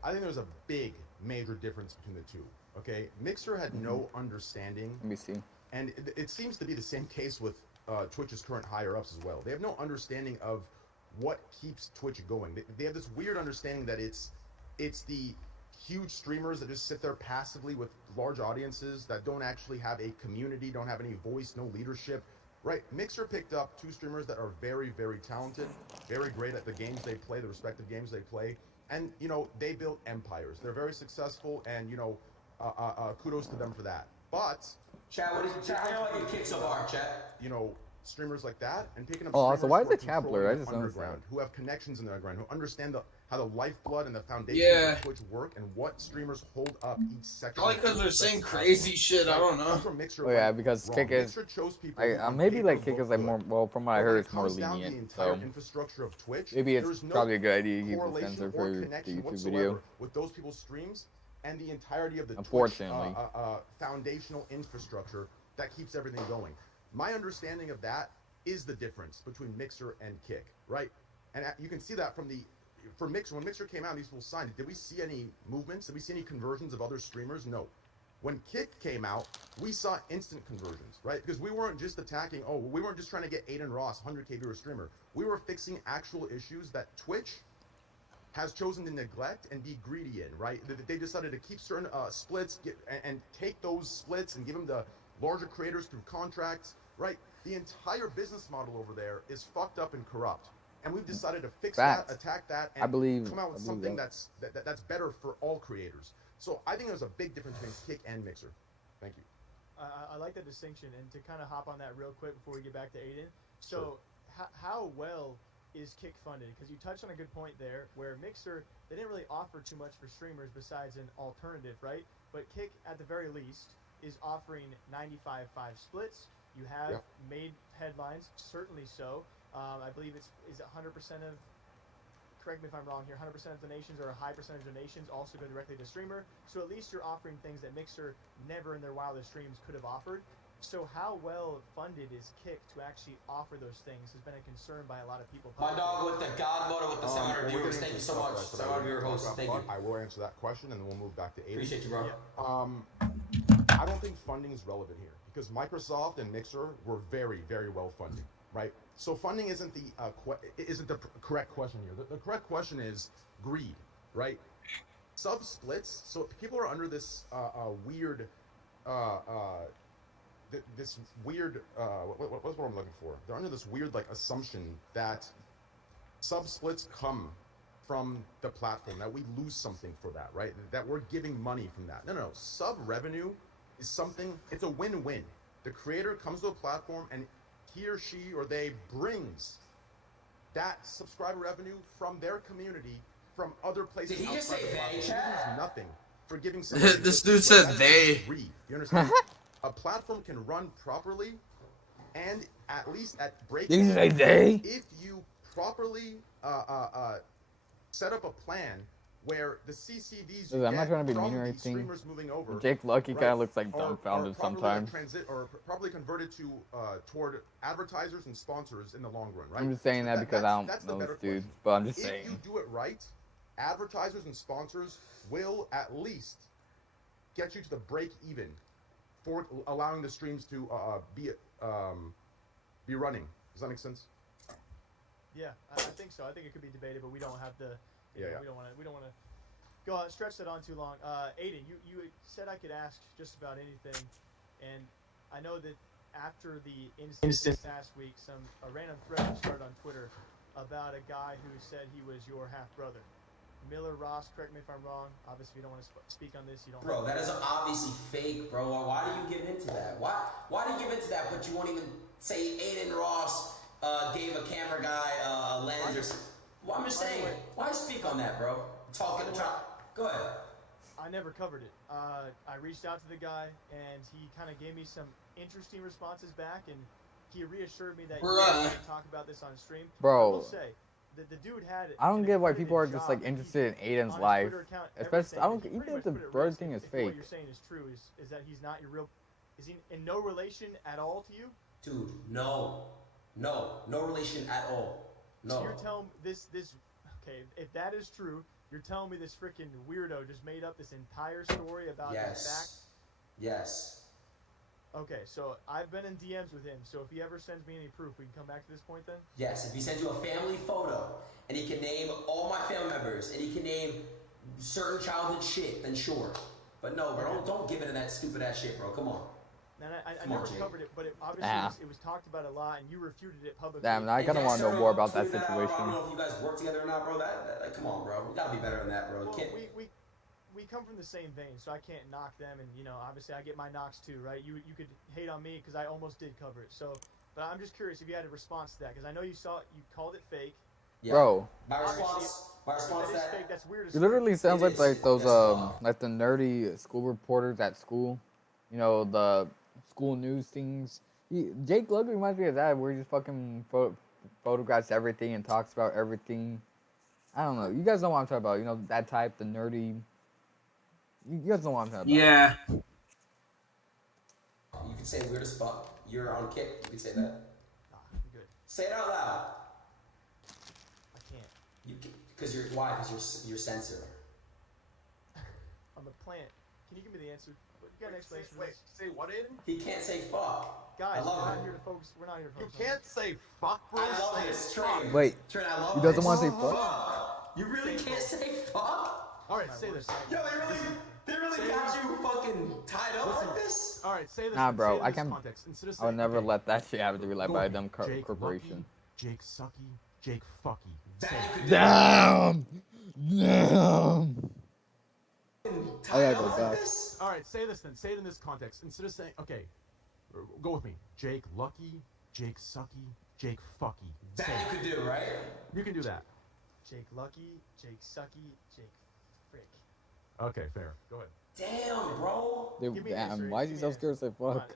I think there's a big, major difference between the two. Okay, Mixer had no understanding. Let me see. And it seems to be the same case with Twitch's current higher ups as well. They have no understanding of what keeps Twitch going. They have this weird understanding that it's the huge streamers that just sit there passively with large audiences that don't actually have a community, don't have any voice, no leadership. Right, Mixer picked up two streamers that are very, very talented, very great at the games they play, the respective games they play, and they built empires. They're very successful, and kudos to them for that. But Chat, how do you like your Kick so far, chat? Streamers like that, and picking up Oh, streamers so why is who are the chat blurred? controlling I the just noticed that. underground, who have connections in the underground, who understand how the lifeblood and the foundation Yeah. of Twitch work, and what streamers hold up each section. Probably because they're saying crazy shit. I don't know. That's where Mixer Oh yeah, went because wrong. Kick is Mixer chose people who on maybe paper like Kick look is like good. more. Well, from what I But when heard, it it's more comes down to the lenient. entire So infrastructure of Twitch, maybe it's there's no probably a good idea to keep the correlation censor or for the connection YouTube whatsoever video. with those people's streams and the entirety of the Unfortunately. Twitch foundational infrastructure that keeps everything going. My understanding of that is the difference between Mixer and Kick, right? And you can see that for Mixer, when Mixer came out, these people signed it. Did we see any movements? Did we see any conversions of other streamers? No. When Kick came out, we saw instant conversions, right? Because we weren't just we weren't just trying to get Adin Ross, 100K viewer streamer. We were fixing actual issues that Twitch has chosen to neglect and be greedy in, right? They decided to keep certain splits and take those splits and give them to larger creators through contracts, right? The entire business model over there is fucked up and corrupt. And we've decided to fix that, attack that, and come out with something that's better for all creators. So I think there's a big difference between Kick and Mixer. Thank you. I like that distinction, and to kind of hop on that real quick before we get back to Adin. So, how well is Kick funded? Because you touched on a good point there, where Mixer, they didn't really offer too much for streamers besides an alternative, right? But Kick, at the very least, is offering 95-5 splits. You have made headlines, certainly so. I believe is it 100% of, correct me if I'm wrong here, 100% of donations or a high percentage of donations also go directly to streamer. So at least you're offering things that Mixer never in their wildest dreams could have offered. So how well funded is Kick to actually offer those things has been a concern by a lot of people. My dog with the God motor with the 700 viewers. Thank you so much. 700 viewer host. Thank you. I will answer that question, and then we'll move back to Adin. Appreciate you, bro. Yeah. I don't think funding is relevant here because Microsoft and Mixer were very, very well funded, right? So funding isn't the correct question here. The correct question is greed, right? Sub splits. So people are under this weird, what's what I'm looking for? They're under this weird assumption that sub splits come from the platform, that we lose something for that, right? That we're giving money from that. No, sub revenue is something, it's a win-win. The creator comes to a platform and he or she or they brings that subscriber revenue from their community, from other places. Did he just outside say the platform. they, He chat? loses nothing for giving somebody This a dude split. said That's they. free. You understand? A platform can run properly and at least at break Did you say they? if you properly set up a plan where the CCVs you Listen, I'm not get trying to be from mean or the anything. streamers moving over, Jake Lucky right, kind of looks like are dumbfounded properly sometimes. properly converted to toward advertisers and sponsors in the long run, right? I'm just saying that because I that's don't the know better this dude, question. but I'm just If saying. you do it right, advertisers and sponsors will at least get you to the break even for allowing the streams to be running. Does that make sense? Yeah, I think so. I think it could be debated, but we don't have the. Yeah. We don't want to go on, stretch that on too long. Adin, you said I could ask just about anything, and I know that after the incident last week, a random thread started on Twitter about a guy who said he was your half brother. Miller Ross, correct me if I'm wrong. Obviously, if you don't want to speak on this, you don't. Bro, that is obviously fake, bro. Why do you give into that? Why do you give into that? But you won't even say Adin Ross gave a camera guy a lens or something. Well, I'm just saying. Why speak on that, bro? Go ahead. I never covered it. I reached out to the guy, and he kind of gave me some interesting responses back, and he reassured me that he was to talk about this on stream. Bro. I will say, the dude had. I don't get why incredible people are just job. like interested in Aiden's On his life. Twitter account, Especially, I don't everything, even he if the pretty much put at bird risk thing is if fake. what you're saying is true, is that he's not your real. Is he in no relation at all to you? Dude, no relation at all. No. So you're telling this. Okay, if that is true, you're telling me this freaking weirdo just made up this entire story about his back. Yes. Okay, so I've been in DMs with him, so if he ever sends me any proof, we can come back to this point then? Yes, if he sends you a family photo, and he can name all my family members, and he can name certain childhood shit, then sure. But no, bro, don't give into that stupid ass shit, bro. Come on. And I never covered it, but obviously it was talked about a lot, and you refuted it publicly. Damn, I kind of want to know more about that situation. I don't know if you guys work together or not, bro. That come on, bro. We gotta be better than that, bro. Well, we come from the same vein, so I can't knock them, and obviously I get my knocks too, right? You could hate on me because I almost did cover it. So, but I'm just curious if you had a response to that, because I know you called it fake. Yeah. Bro. My response to that. Fake. That's weird as It literally sounds like those That's like the nerdy school reporters at school. You know, the school news things. Jake Lucky reminds me of that, where he just fucking photographs everything and talks about everything. I don't know. You guys know what I'm talking about. You know, that type, the nerdy. You guys know what I'm talking about. Yeah. You can say weird as fuck. You're on kick. You can say that. I'm good. Say it out loud. I can't. You can, because you're why? Because you're censored. I'm a plant. Can you give me the answer? You got an explanation for this? Say what, Aiden? He can't say fuck. Guys, I love we're it. not here to focus. We're not here to You focus. on can't say fuck, bro. I love this train. Wait. Trent, I love He doesn't this. want to say fuck? Fuck. You really can't say fuck? All right, say this. Yo, they really got you fucking tied up like this? All right, say this. Nah, say bro, it in I this can. context. Instead of I would saying, never okay, let that shit happen to be led go by a ahead. dumb Jake corporation. Lucky, Jake Sucky, Jake Fucky. That Say you it. could do. Damn! Damn! I Tied gotta up go like back. this? All right, say this then. Say it in this context. Instead of saying, okay, go with me. Jake Lucky, Jake Sucky, Jake Fucky. That Say you it. could do, right? You can do that. Jake Lucky, Jake Sucky, Jake Frick. Okay, fair. Go ahead. Damn, bro. Dude, Give me an answer, damn, why is he give so me an scared to say Come on. fuck?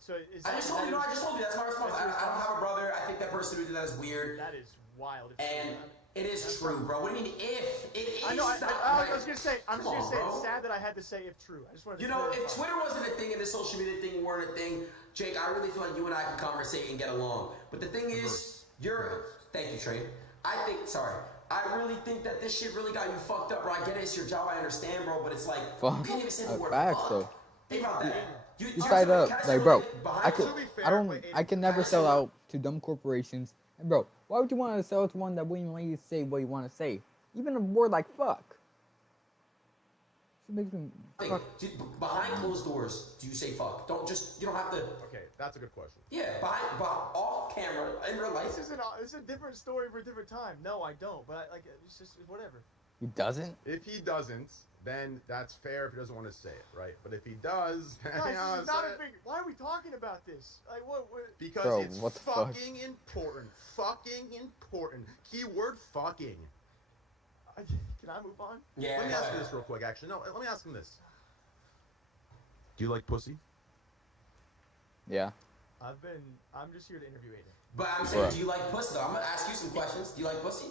So is I just told you, that's my response. That's your I don't have a brother. I think that person who did that is weird. That is wild. And it is true, bro. What do you mean if? It is I know. not I right. was gonna say. I'm just Come gonna on, say bro. it's sad that I had to say if true. I just wanted to. You know, if clarify. Twitter wasn't a thing and the social media thing weren't a thing, Jake, I really feel like you and I can conversate and get along. But the thing is, thank you, Trey. I really think that this shit really got you fucked up, bro. I get it, it's your job, I understand, bro, but it's like, Fuck. you can't even say the word Facts, fuck. though. Think about that. You tied up, like, bro. fair, I can never sell out to dumb corporations. And bro, why would you want to sell to one that wouldn't even let you say what you want to say? Even a word like fuck. It makes him Think, fuck. behind closed doors, do you say fuck? You don't have to. Okay, that's a good question. Yeah, off camera, in real life. This is a different story for a different time. No, I don't. But it's just whatever. He doesn't. If he doesn't, then that's fair if he doesn't want to say it, right? But if he does, then Guys, yeah, this is not a big. Why are we talking about this? Like what? Because Bro, it's what the fuck? fucking important. Fucking important. Keyword fucking. Can I move on? Yeah. Let me ask him this real quick, actually. No, let me ask him this. Do you like pussy? Yeah. I'm just here to interview Adin. But I'm saying, Bruh. do you like pussy though? I'm gonna ask you some questions. Do you like pussy?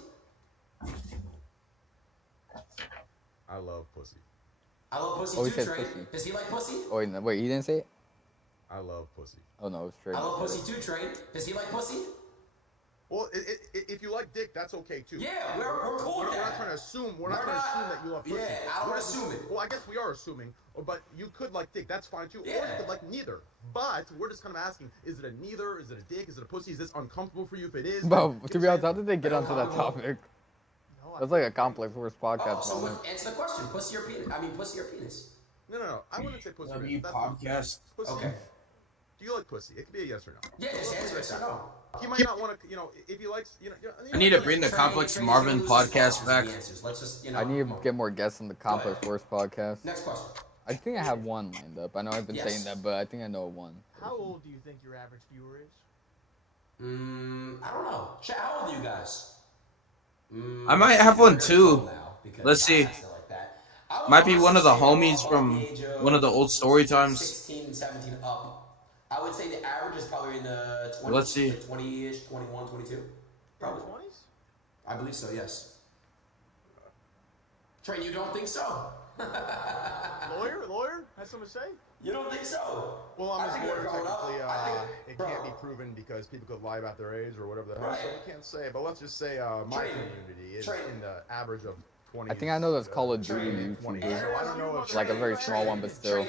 I love pussy. I love pussy Oh, he too, said Train. pussy. Does he like pussy? Oh wait, no, wait, he didn't say it. I love pussy. Oh no, it was straight. I love pussy too, Train. Does he like pussy? Well, if you like dick, that's okay too. Yeah, we're cool We're with not that. trying to assume. We're not trying to assume that you love pussy. Yeah, I don't We're assume it. Well, I guess we are assuming, but you could like dick. That's fine too. Or you Yeah. could like neither. But we're just kind of asking: is it a neither? Is it a dick? Is it a pussy? Is this uncomfortable for you? If it is, Bro, then to be honest, how did they get onto that topic? No, That's like a complex worst podcast Oh, so moment. answer the question. Pussy or penis? I mean, pussy or penis? No. I wouldn't say pussy. W That's not- podcast. Pussy. Okay. Do you like pussy? It could be a yes or no. Yeah, just answer it. So no. He might not want to, if he likes, I need to bring the Train- Complex Train's Marvin gonna lose his podcast focus back. in the answers. Let's just, I need come to on. get more guests on the complex ahead. worst podcast. Next question. I think I have one lined up. I know I've been Yes. saying that, but I think I know one. How old do you think your average viewer is? I don't know. Chat, how old are you guys? I might have one too. Now, because Let's see. I still like that. I would Might be honestly one of the say they're all homies above from the age of one of the old story times. 16, 17 up. I would say the average is probably in the 20s. Let's see. 20-ish, 21, 22. Probably. 20s? I believe so, yes. Train, you don't think so? Lawyer? Has something to say? You don't think so? Well, I'm I just think lawyer we're growing up. technically. I think- It bro. can't be proven because people could lie about their age or whatever the hell, so Right. we can't say. But let's just say my Train. community is Train. in the average of 20. I think I know those Call of Duty Twenty. YouTubers. So I don't know if Like a very small one, but still.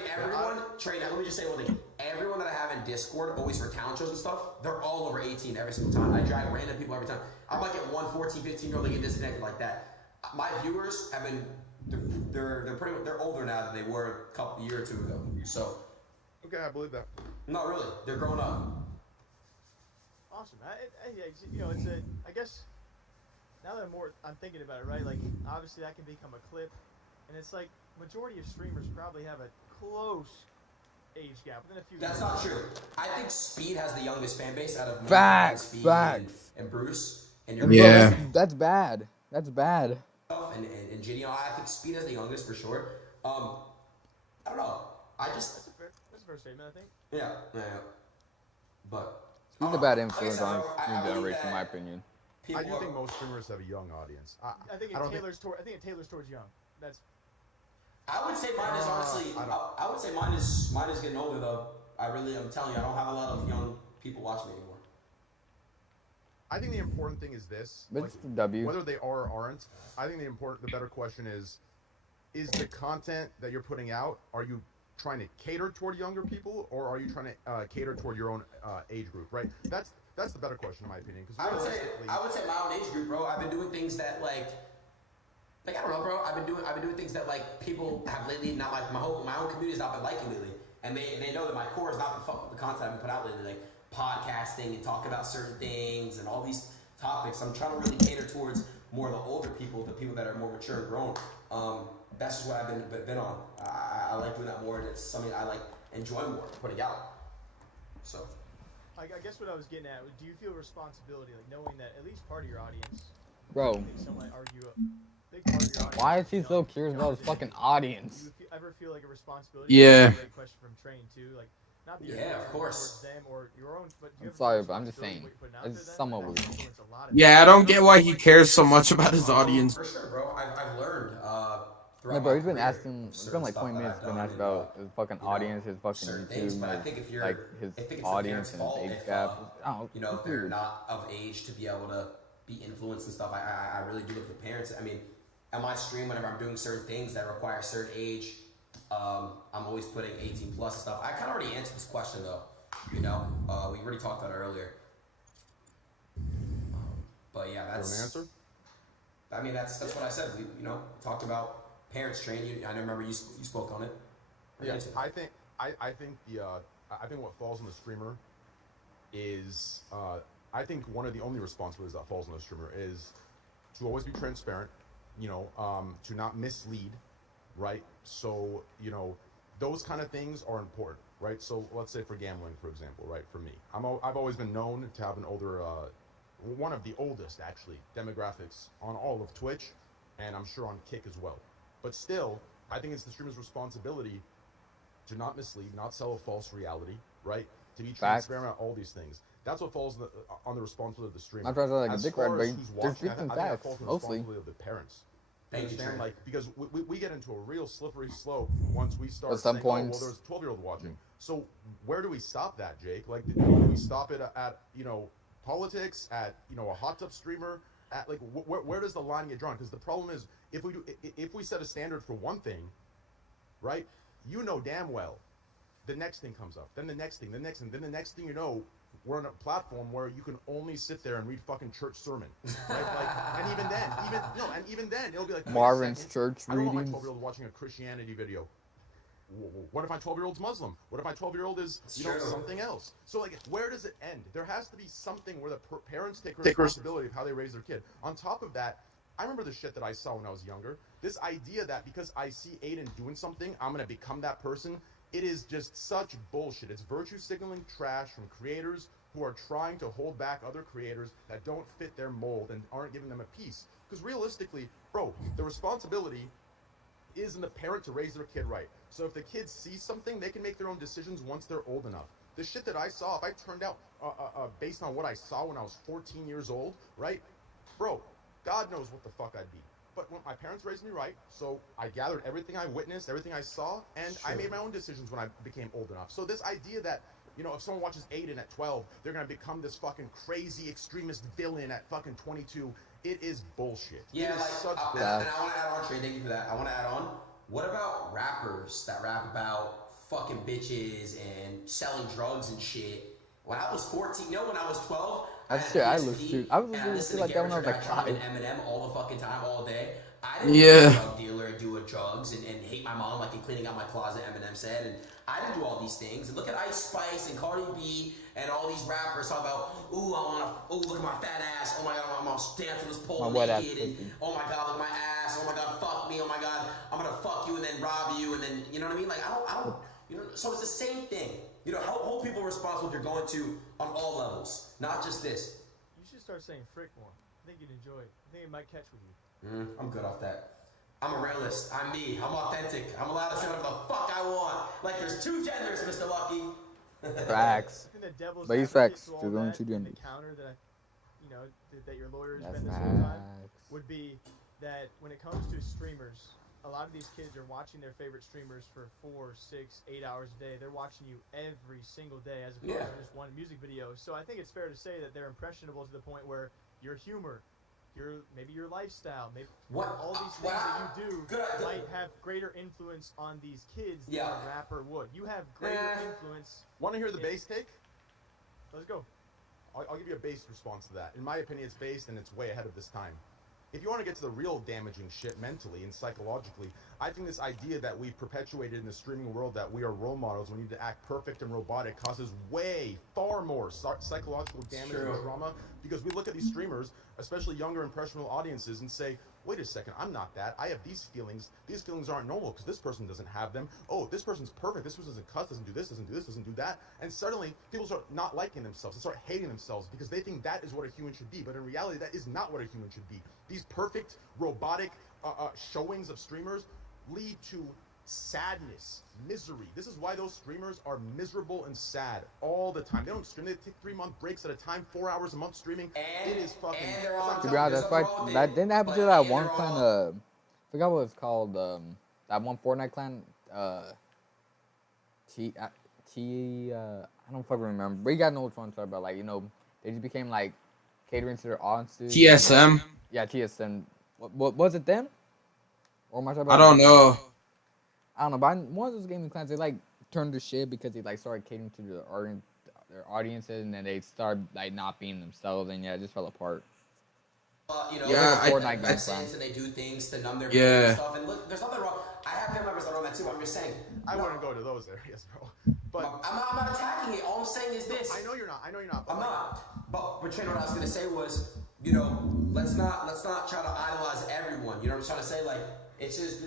Train, let me just say one thing. Everyone that I have in Discord, always for talent shows and stuff, they're all over 18 every single time. I drag random people every time. I might get one 14, 15-year-old that get disconnected like that. My viewers have been, they're older now than they were a year or two ago. So, Okay, I believe that. not really. They're growing up. Awesome. I guess now that I'm thinking about it, right? Like, obviously that can become a clip, and it's like majority of streamers probably have a close age gap within a few. That's years. not true. I think Speed has the youngest fan base out of me, Facts, Speed facts. and Bruce and And your bro, Yeah. that's bad. That's bad. and Ginny. I think Speed has the youngest for sure. I don't know. That's a fair statement, I think. Yeah. But He's a bad influence on new generation, in my opinion. I do think most streamers have a young audience. I think I don't it tailors towards young. That's I would say mine is honestly. I would say mine is getting older though. I'm telling you, I don't have a lot of young people watching me anymore. I think the important thing is this. But it's the W. Whether they are or aren't, I think the better question is the content that you're putting out, are you trying to cater toward younger people, or are you trying to cater toward your own age group, right? That's the better question in my opinion. Because I would say my own age group, bro. I've been doing things that like I don't know, bro. I've been doing things that like people have lately, not like my own community's not been liking lately, and they know that my core has not been fucked with the content I've been put out lately, like podcasting and talking about certain things and all these topics. I'm trying to really cater towards more of the older people, the people that are more mature and grown. That's just what I've been on. I like doing that more, and it's something I like enjoy more putting out. So. I guess what I was getting at. Do you feel responsibility, like knowing that at least part of your audience? Bro, I think some might argue a big part of your audience. why is he young. so curious about his fucking audience? Do you ever feel like a responsibility? Yeah. That's a great question from Train too. Like, not that you're Yeah, of directed course. towards them or your own, but do you I'm ever sorry, feel but I'm just responsibility saying, what you're putting out it's there then? somewhat Like, weird. that influence a lot of Yeah, I don't get why he cares so much about his audience. For sure, bro. I've learned. Yeah, bro, he's been asking. It's been like 20 minutes. He's been asking about his fucking you know, audience, his fucking certain things, YouTube, but I like, think if you're, like his I think it's the audience parents' and fault his age if, gap. I don't know. you know, if it's they're weird. not of age to be able to be influenced and stuff. I really do look at the parents. I mean, on my stream, whenever I'm doing certain things that require a certain age, I'm always putting 18 plus and stuff. I kind of already answered this question though. You know, we already talked about it earlier. But yeah, that's an answer. I mean, that's what I said. We talked about parents train you. I remember you spoke on it. Yeah, I think what falls on the streamer is I think one of the only responsibilities that falls on the streamer is to always be transparent, to not mislead, right? So, those kind of things are important, right? So let's say for gambling, for example, right? For me, I've always been known to have an older, one of the oldest actually demographics on all of Twitch, and I'm sure on Kick as well. But still, I think it's the streamer's responsibility to not mislead, not sell a false reality, right? To be transparent about all these things. That's what falls on the responsibility of the streamer. My friends are like a As dick far ride, as but who's they're watching, speaking I think that facts, falls on the mostly. responsibility of the parents. Thank you, Trey. Like, because we get into a real slippery slope once we start At some saying, points. oh, well, there's a 12-year-old watching. So where do we stop that, Jake? Like, do we stop it at, politics, at, a hot tub streamer? At, like, where does the line get drawn? Because the problem is, if we set a standard for one thing, right, damn well, the next thing comes up, then the next thing, then the next thing we're on a platform where you can only sit there and read fucking church sermon, right? Like, and even then, it'll be like Marvin's church I don't want my readings. 12-year-old watching a Christianity video. What if my 12-year-old's Muslim? What if my 12-year-old is something else? So like, where does it end? There has to be something where the parents take responsibility of how they raise their kid. On top of that, I remember the shit that I saw when I was younger. This idea that because I see Adin doing something, I'm gonna become that person. It is just such bullshit. It's virtue signaling trash from creators who are trying to hold back other creators that don't fit their mold and aren't giving them a piece. Because realistically, bro, the responsibility is in the parent to raise their kid right. So if the kid sees something, they can make their own decisions once they're old enough. The shit that I saw, if I turned out based on what I saw when I was 14 years old, right? Bro, God knows what the fuck I'd be. But when my parents raised me right, so I gathered everything I witnessed, everything I saw, and I made my own decisions when I became old enough. So this idea that, if someone watches Adin at 12, they're going to become this fucking crazy extremist villain at fucking 22, it is bullshit. Yeah, it is such bullshit. And I want to add on, Trey, thank you for that. I want to add on, what about rappers that rap about fucking bitches and selling drugs and shit? When I was 14, when I was 12, That's shit I listened to. I was listening to shit like that when I was like 5. Eminem all the fucking time, all day. I didn't be a drug dealer and do drugs and hate my mom like in cleaning out my closet, Eminem said, and I didn't do all these things. And look at Ice Spice and Cardi B and all these rappers talk about, look at my fat ass, oh my god, I'm gonna dance on this pole naked, and oh my god, look at my ass, oh my god, fuck me, oh my god, I'm gonna fuck you and then rob you, and then, you know what I mean? Like, I don't, so it's the same thing. Hold people responsible if you're going to on all levels, not just this. You should start saying frick more. I think you'd enjoy it. I think it might catch with you. I'm good off that. I'm a realist. I'm me. I'm authentic. I'm allowed to say whatever the fuck I want. Like there's two genders, Mr. Lucky. Facts. I think the devil's But he's advocate facts. to all There's only that, two and the genders. counter that that your lawyer has That's been this whole time facts. would be that when it comes to streamers, a lot of these kids are watching their favorite streamers for 4, 6, 8 hours a day. They're watching you every single day as opposed to just one music video. So I think it's fair to say that they're impressionable to the point where your humor, maybe your lifestyle, maybe all these things that you do might have greater influence on these kids than a rapper would. You have greater influence. Want to hear the base take? Let's go. I'll give you a base response to that. In my opinion, it's based and it's way ahead of this time. If you want to get to the real damaging shit mentally and psychologically, I think this idea that we've perpetuated in the streaming world that we are role models, we need to act perfect and robotic, causes far more psychological damage and trauma, because we look at these streamers, especially younger impressionable audiences, and say, wait a second, I'm not that. I have these feelings. These feelings aren't normal because this person doesn't have them. Oh, this person's perfect. This person doesn't cuss, doesn't do this, doesn't do this, doesn't do that. And suddenly, people start not liking themselves and start hating themselves because they think that is what a human should be. But in reality, that is not what a human should be. These perfect, robotic showings of streamers lead to sadness, misery. This is why those streamers are miserable and sad all the time. They don't stream. They take 3-month breaks at a time, 4 hours a month streaming. It is fucking. To be honest, that's why that didn't happen to that one clan. I forgot what it's called. That one Fortnite clan. I don't fucking remember. But you gotta know which one I'm talking about. Like, they just became like catering to their audiences. TSM. Yeah, TSM. What was it then? Or am I talking about? I don't know. I don't know, but one of those gaming clans, they like turned to shit because they like started catering to their audiences, and then they started like not being themselves, and yeah, it just fell apart. You know, Yeah, It's like a Fortnite they game flex plan. and they do things to numb their pain and yeah. stuff. And look, there's nothing wrong. I have family members that are on that too. I'm just saying. I No, wouldn't go to those areas, bro. But I'm not attacking it. All I'm saying is this. I know you're not. I know you're not. But I'm like, not. But Trent, what I was gonna say was, you know, let's not try to idolize everyone. You know what I'm trying to say? Like, it's just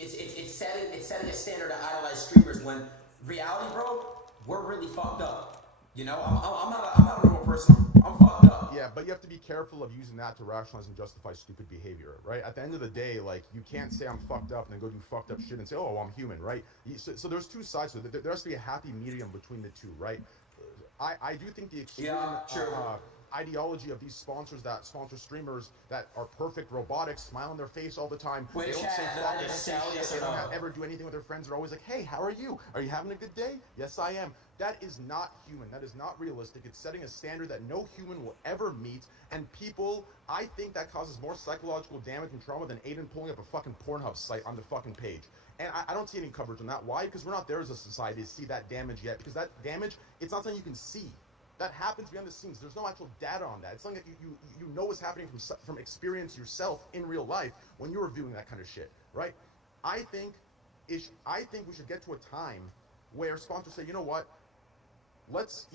it's setting a standard to idolize streamers when reality, bro, we're really fucked up. You know, I'm not a normal person. I'm fucked up. yeah, but you have to be careful of using that to rationalize and justify stupid behavior, right? At the end of the day, like, you can't say I'm fucked up and then go do fucked up shit and say, oh, I'm human, right? So there's two sides to it. There has to be a happy medium between the two, right? I do think the extreme ideology of these sponsors that sponsor streamers that are perfect robotics, smile on their face all the time. Wait, they don't chat, say did fuck, I they don't just say sell shit, yes they or don't no? ever do anything with their friends. They're always like, hey, how are you? Are you having a good day? Yes, I am. That is not human. That is not realistic. It's setting a standard that no human will ever meet. And people, I think that causes more psychological damage and trauma than Adin pulling up a fucking Pornhub site on the fucking page. And I don't see any coverage on that. Why? Because we're not there as a society to see that damage yet. Because that damage, it's not something you can see. That happens behind the scenes. There's no actual data on that. It's something that you know what's happening from experience yourself in real life when you're reviewing that kind of shit, right? I think we should get to a time where sponsors say, you know what, let's,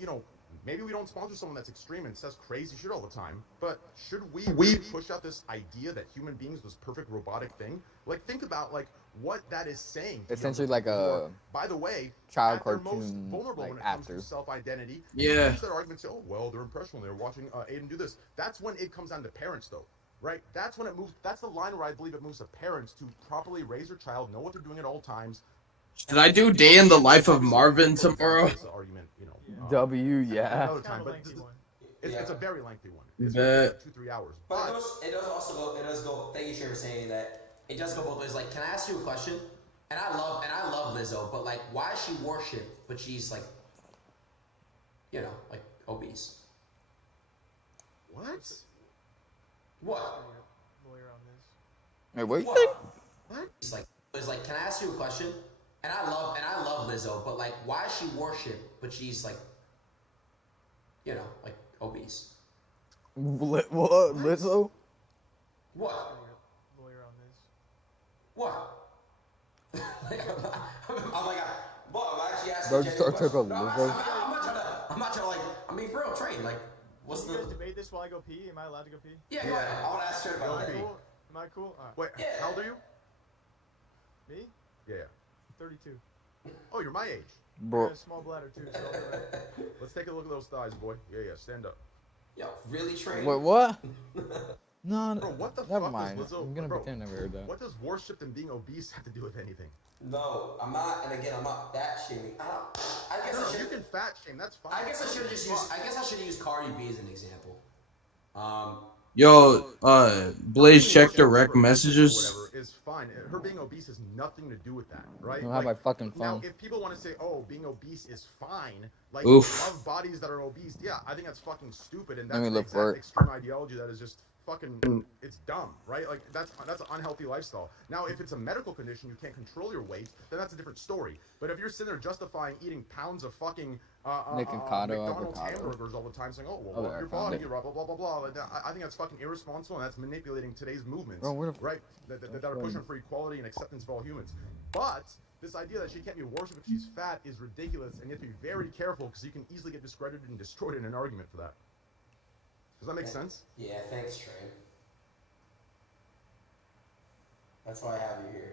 maybe we don't sponsor someone that's extreme and says crazy shit all the time, but should we push out this idea that human beings this perfect robotic thing? Like, think about like what that is saying. Essentially like a by the way, child at their most cartoon, vulnerable like, when it comes to actor. self-identity. Yeah. Use their argument, say, oh well, they're impressionable. They're watching Adin do this. That's when it comes down to parents, though, right? That's when it moves. That's the line where I believe it moves to parents to properly raise their child, know what they're doing at all times. Should I do Day in the Life of Marvin tomorrow? That's the argument, W, yeah. Another time, Kind of but lengthy one. it's a very lengthy one. It's Bet. like 2-3 hours. But it does go. Thank you, Shay, for saying that. It does go both ways. Like, can I ask you a question? And I love Lizzo, but like, why is she worshipped, but she's like, like obese? What? What? Lawyer on this. Wait, what you What? think? What? It's like, can I ask you a question? And I love Lizzo, but like, why is she worshipped, but she's like, like obese? What? Lizzo? What? Lawyer on this. What? I'm like, I'm actually asking. Bro, just start genuine talking questions. about No, Lizzo. I'm not trying to like. I mean, for real, train. Like, what's Can you the? guys debate this while I go pee? Am I allowed to go pee? Yeah, go ahead. I want to ask her about Go that. pee. Cool? Am I cool? All right. Wait, Yeah. how old are you? Me? Yeah. 32. Oh, you're my age. I Bro, got a small bladder too. So I'll be right. Let's take a look at those thighs, boy. Yeah, stand up. Yo, really, train? wait, what? No, Bro, what the never fuck mind. does Lizzo... I'm gonna bro, pretend I never heard that. What does worship and being obese have to do with anything? No, I'm not. And again, I'm not that shaming. I guess No, I you should. can fat shame. That's fine. I guess I should just use. I guess I should use Cardi B as an example. Yo, Blaze, check the rec Whatever messages. is fine. Her being obese has nothing to do with that, right? I don't have my fucking Now, phone. if people want to say, "Oh, being obese is fine," like Oof. love bodies that are obese, yeah, I think that's fucking stupid, and Let that's me the look for exact it. extreme ideology that is just fucking. It's dumb, right? Like that's an unhealthy lifestyle. Now, if it's a medical condition, you can't control your weight, then that's a different story. But if you're sitting there justifying eating pounds of fucking Nikocado, McDonald's avocado. hamburgers all the time, saying, "Oh, well, Oh, love there, your I found body," it. blah blah blah blah blah. Like, I think that's fucking irresponsible, and that's manipulating today's movements, Bro, where the- right? That are pushing for equality and acceptance of all humans. But this idea that she can't be worshipped if she's fat is ridiculous, and you have to be very careful because you can easily get discredited and destroyed in an argument for that. Does that make sense? Yeah, thanks, Train. That's why I have you here.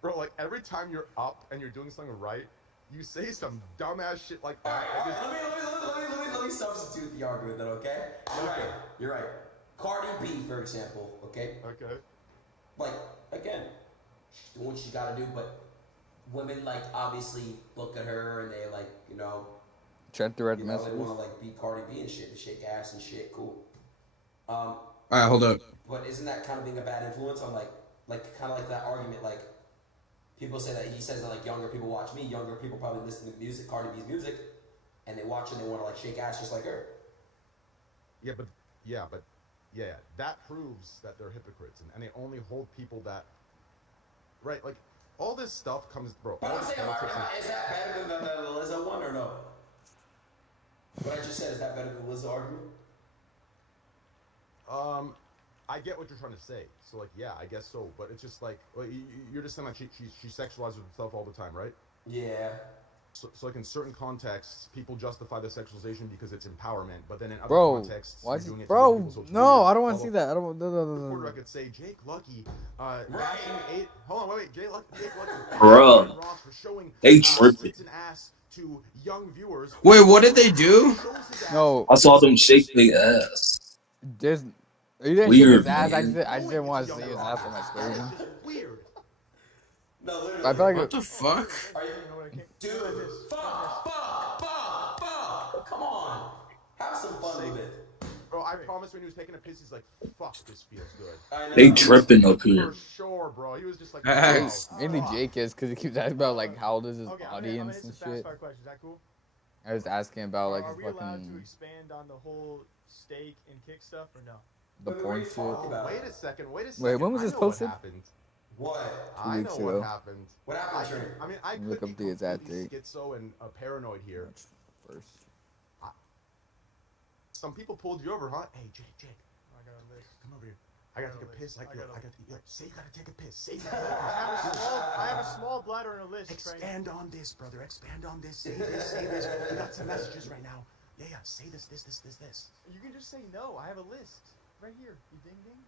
Bro, like every time you're up and you're doing something right, you say some dumbass shit like that. Like, it's- Let me substitute the argument then, okay? You're Okay. right. You're right. Cardi B, for example, okay? okay. Like, again, she's doing what she gotta do, but women, like, obviously look at her and they, like, Check the red they messages. wanna, like, be Cardi B and shit, and shake ass and shit, cool. Alright, hold up. But isn't that kind of being a bad influence on, like kind of like that argument, like, people say that he says that, like, younger people watch me, younger people probably listen to music, Cardi B's music, and they watch and they wanna, like, shake ass just like her. Yeah, that proves that they're hypocrites, and they only hold people that, right? Like all this stuff comes, bro. But All I'm this saying, politics and- is that better than the Lizzo one or no? What I just said, is that better than the Lizzo argument? I get what you're trying to say. So like, yeah, I guess so. But it's just like you're just saying like she sexualizes herself all the time, right? Yeah. So like in certain contexts, people justify the sexualization because it's empowerment. But then in other Bro, contexts, why you're is doing it to bro? make people social No, media I don't want to follow. see that. I don't. No, no, no, The no, quarterback no. could say Jake Lucky, bashing eight. Hold on, wait, Jake Lucky Bruh. bashing Ross for showing They tripping. tits and ass to young viewers. Wait, what did they do? Shows his ass No, I saw them shake their ass. just you didn't shake his Weird, ass. man. I just didn't Knowing want it's to see younger his ass on my audience. screen. It's just weird. No, But I feel literally. like What the fuck? Are you, You know what I can't. dude? Look at this. Fuck! Come on, have some fun with it. Bro, I promise when he was taking a piss, he's like, "Fuck, this feels good." I They know. tripping up For here. sure, bro. He was just like, Jake, Facts. "Oh, mainly fuck." Jake is because he keeps asking about like how old is his Okay, I'm gonna audience hit and some fast shit. fire questions. Is that cool? I was asking about like Are his we allowed to fucking expand on the whole steak and kick stuff or no? the Wait, what are porn you shit. talking about? Wait a second. Wait, when was I this know posted? What happened? What? I weeks know what ago. happened. What happened, Trent? I mean, I Look could up be the exact completely date. schizo and paranoid here. March 1st. Some people pulled you over, huh? Hey, Jake, I got a list. come over here. I gotta take a piss. I gotta- Say you gotta take a piss. Say you gotta take a piss. I have a small bladder and a list. Train. Expand on this, brother. Expand on this. Say this. We got some messages right now. Yeah. Say this. You can just say no. I have a list right here. You ding ding.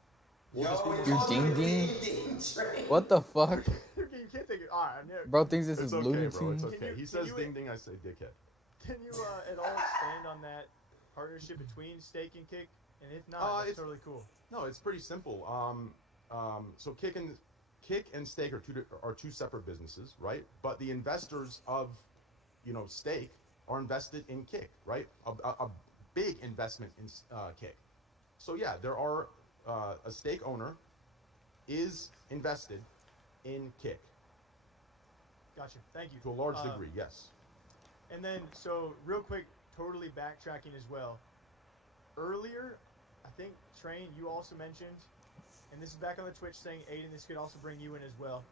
Yo, You ding ding? Trent. What the fuck? You can't take it. All right, I'm there. Bro thinks this It's is okay, Looney bro. It's Tunes. okay. He Can says you- ding ding. I say dickhead. Can you at all expand on that partnership between steak and kick? And if not, that's It's- totally cool. No, it's pretty simple. So kick and steak are two separate businesses, right? But the investors of, steak are invested in kick, right? A big investment in kick. So yeah, there are a steak owner is invested in kick Gotcha. Thank you. to a large degree, yes. And then, so real quick, totally backtracking as well. Earlier, I think Train, you also mentioned, and this is back on the Twitch thing. Adin, this could also bring you in as well.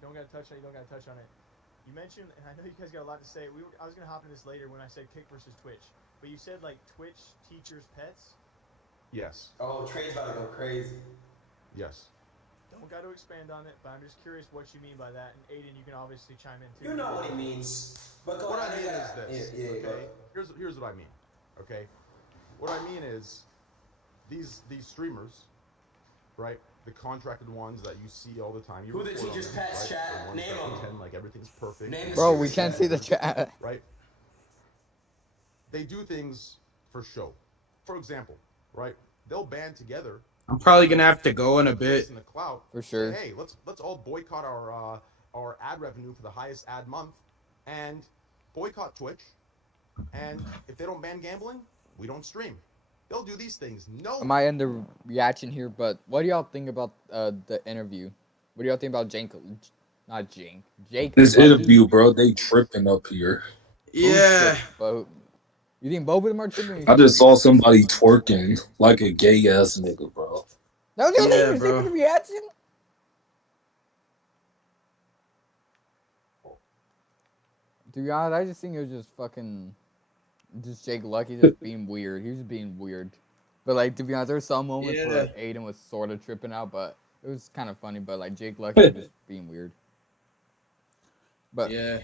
You don't gotta touch on it. You don't gotta touch on it. You mentioned, and I know you guys got a lot to say. I was gonna hop into this later when I said kick versus Twitch, but you said like Twitch teachers' pets. Yes. Oh, Trey's about to go crazy. Yes. Don't got to expand on it, but I'm just curious what you mean by that. And Adin, you can obviously chime in too. You know what he means. But go What I ahead, mean yeah. is this. Yeah, go Okay. ahead. Here's what I mean. Okay. What I mean is these streamers, right? The contracted ones that you see all the time. You Who the report on teacher's them, pets, right? chat? The ones Name that 'em. pretend like everything's perfect. Name the Bro, we streamers, can't see the chat. Right? They do things for show. For example, right? They'll band together. I'm probably gonna have to go in a bit. In the clout. For sure. Say, hey, let's all boycott our ad revenue for the highest ad month, and boycott Twitch. And if they don't ban gambling, we don't stream. They'll do these things. No. I might end the reaction here, but what do y'all think about the interview? What do y'all think about Jake? Not Jake. Jake. This Lucky? interview, bro, they tripping up here. Yeah. But you think both of them are tripping? I just saw somebody twerking like a gay ass nigga, bro. That was the only Yeah, thing you bro. see for the reaction? To be honest, I just think it was just fucking, just Jake Lucky just being weird. He was just being weird. But like, to be honest, there were some moments where Adin was sort of tripping out, but it was kind of funny. But like, Jake Lucky was just being weird. But Yeah.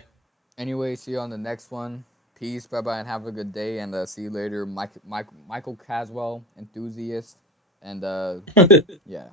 anyway, see you on the next one. Peace, bye bye, and have a good day. And see you later, Michael Caswell, enthusiast, and yeah.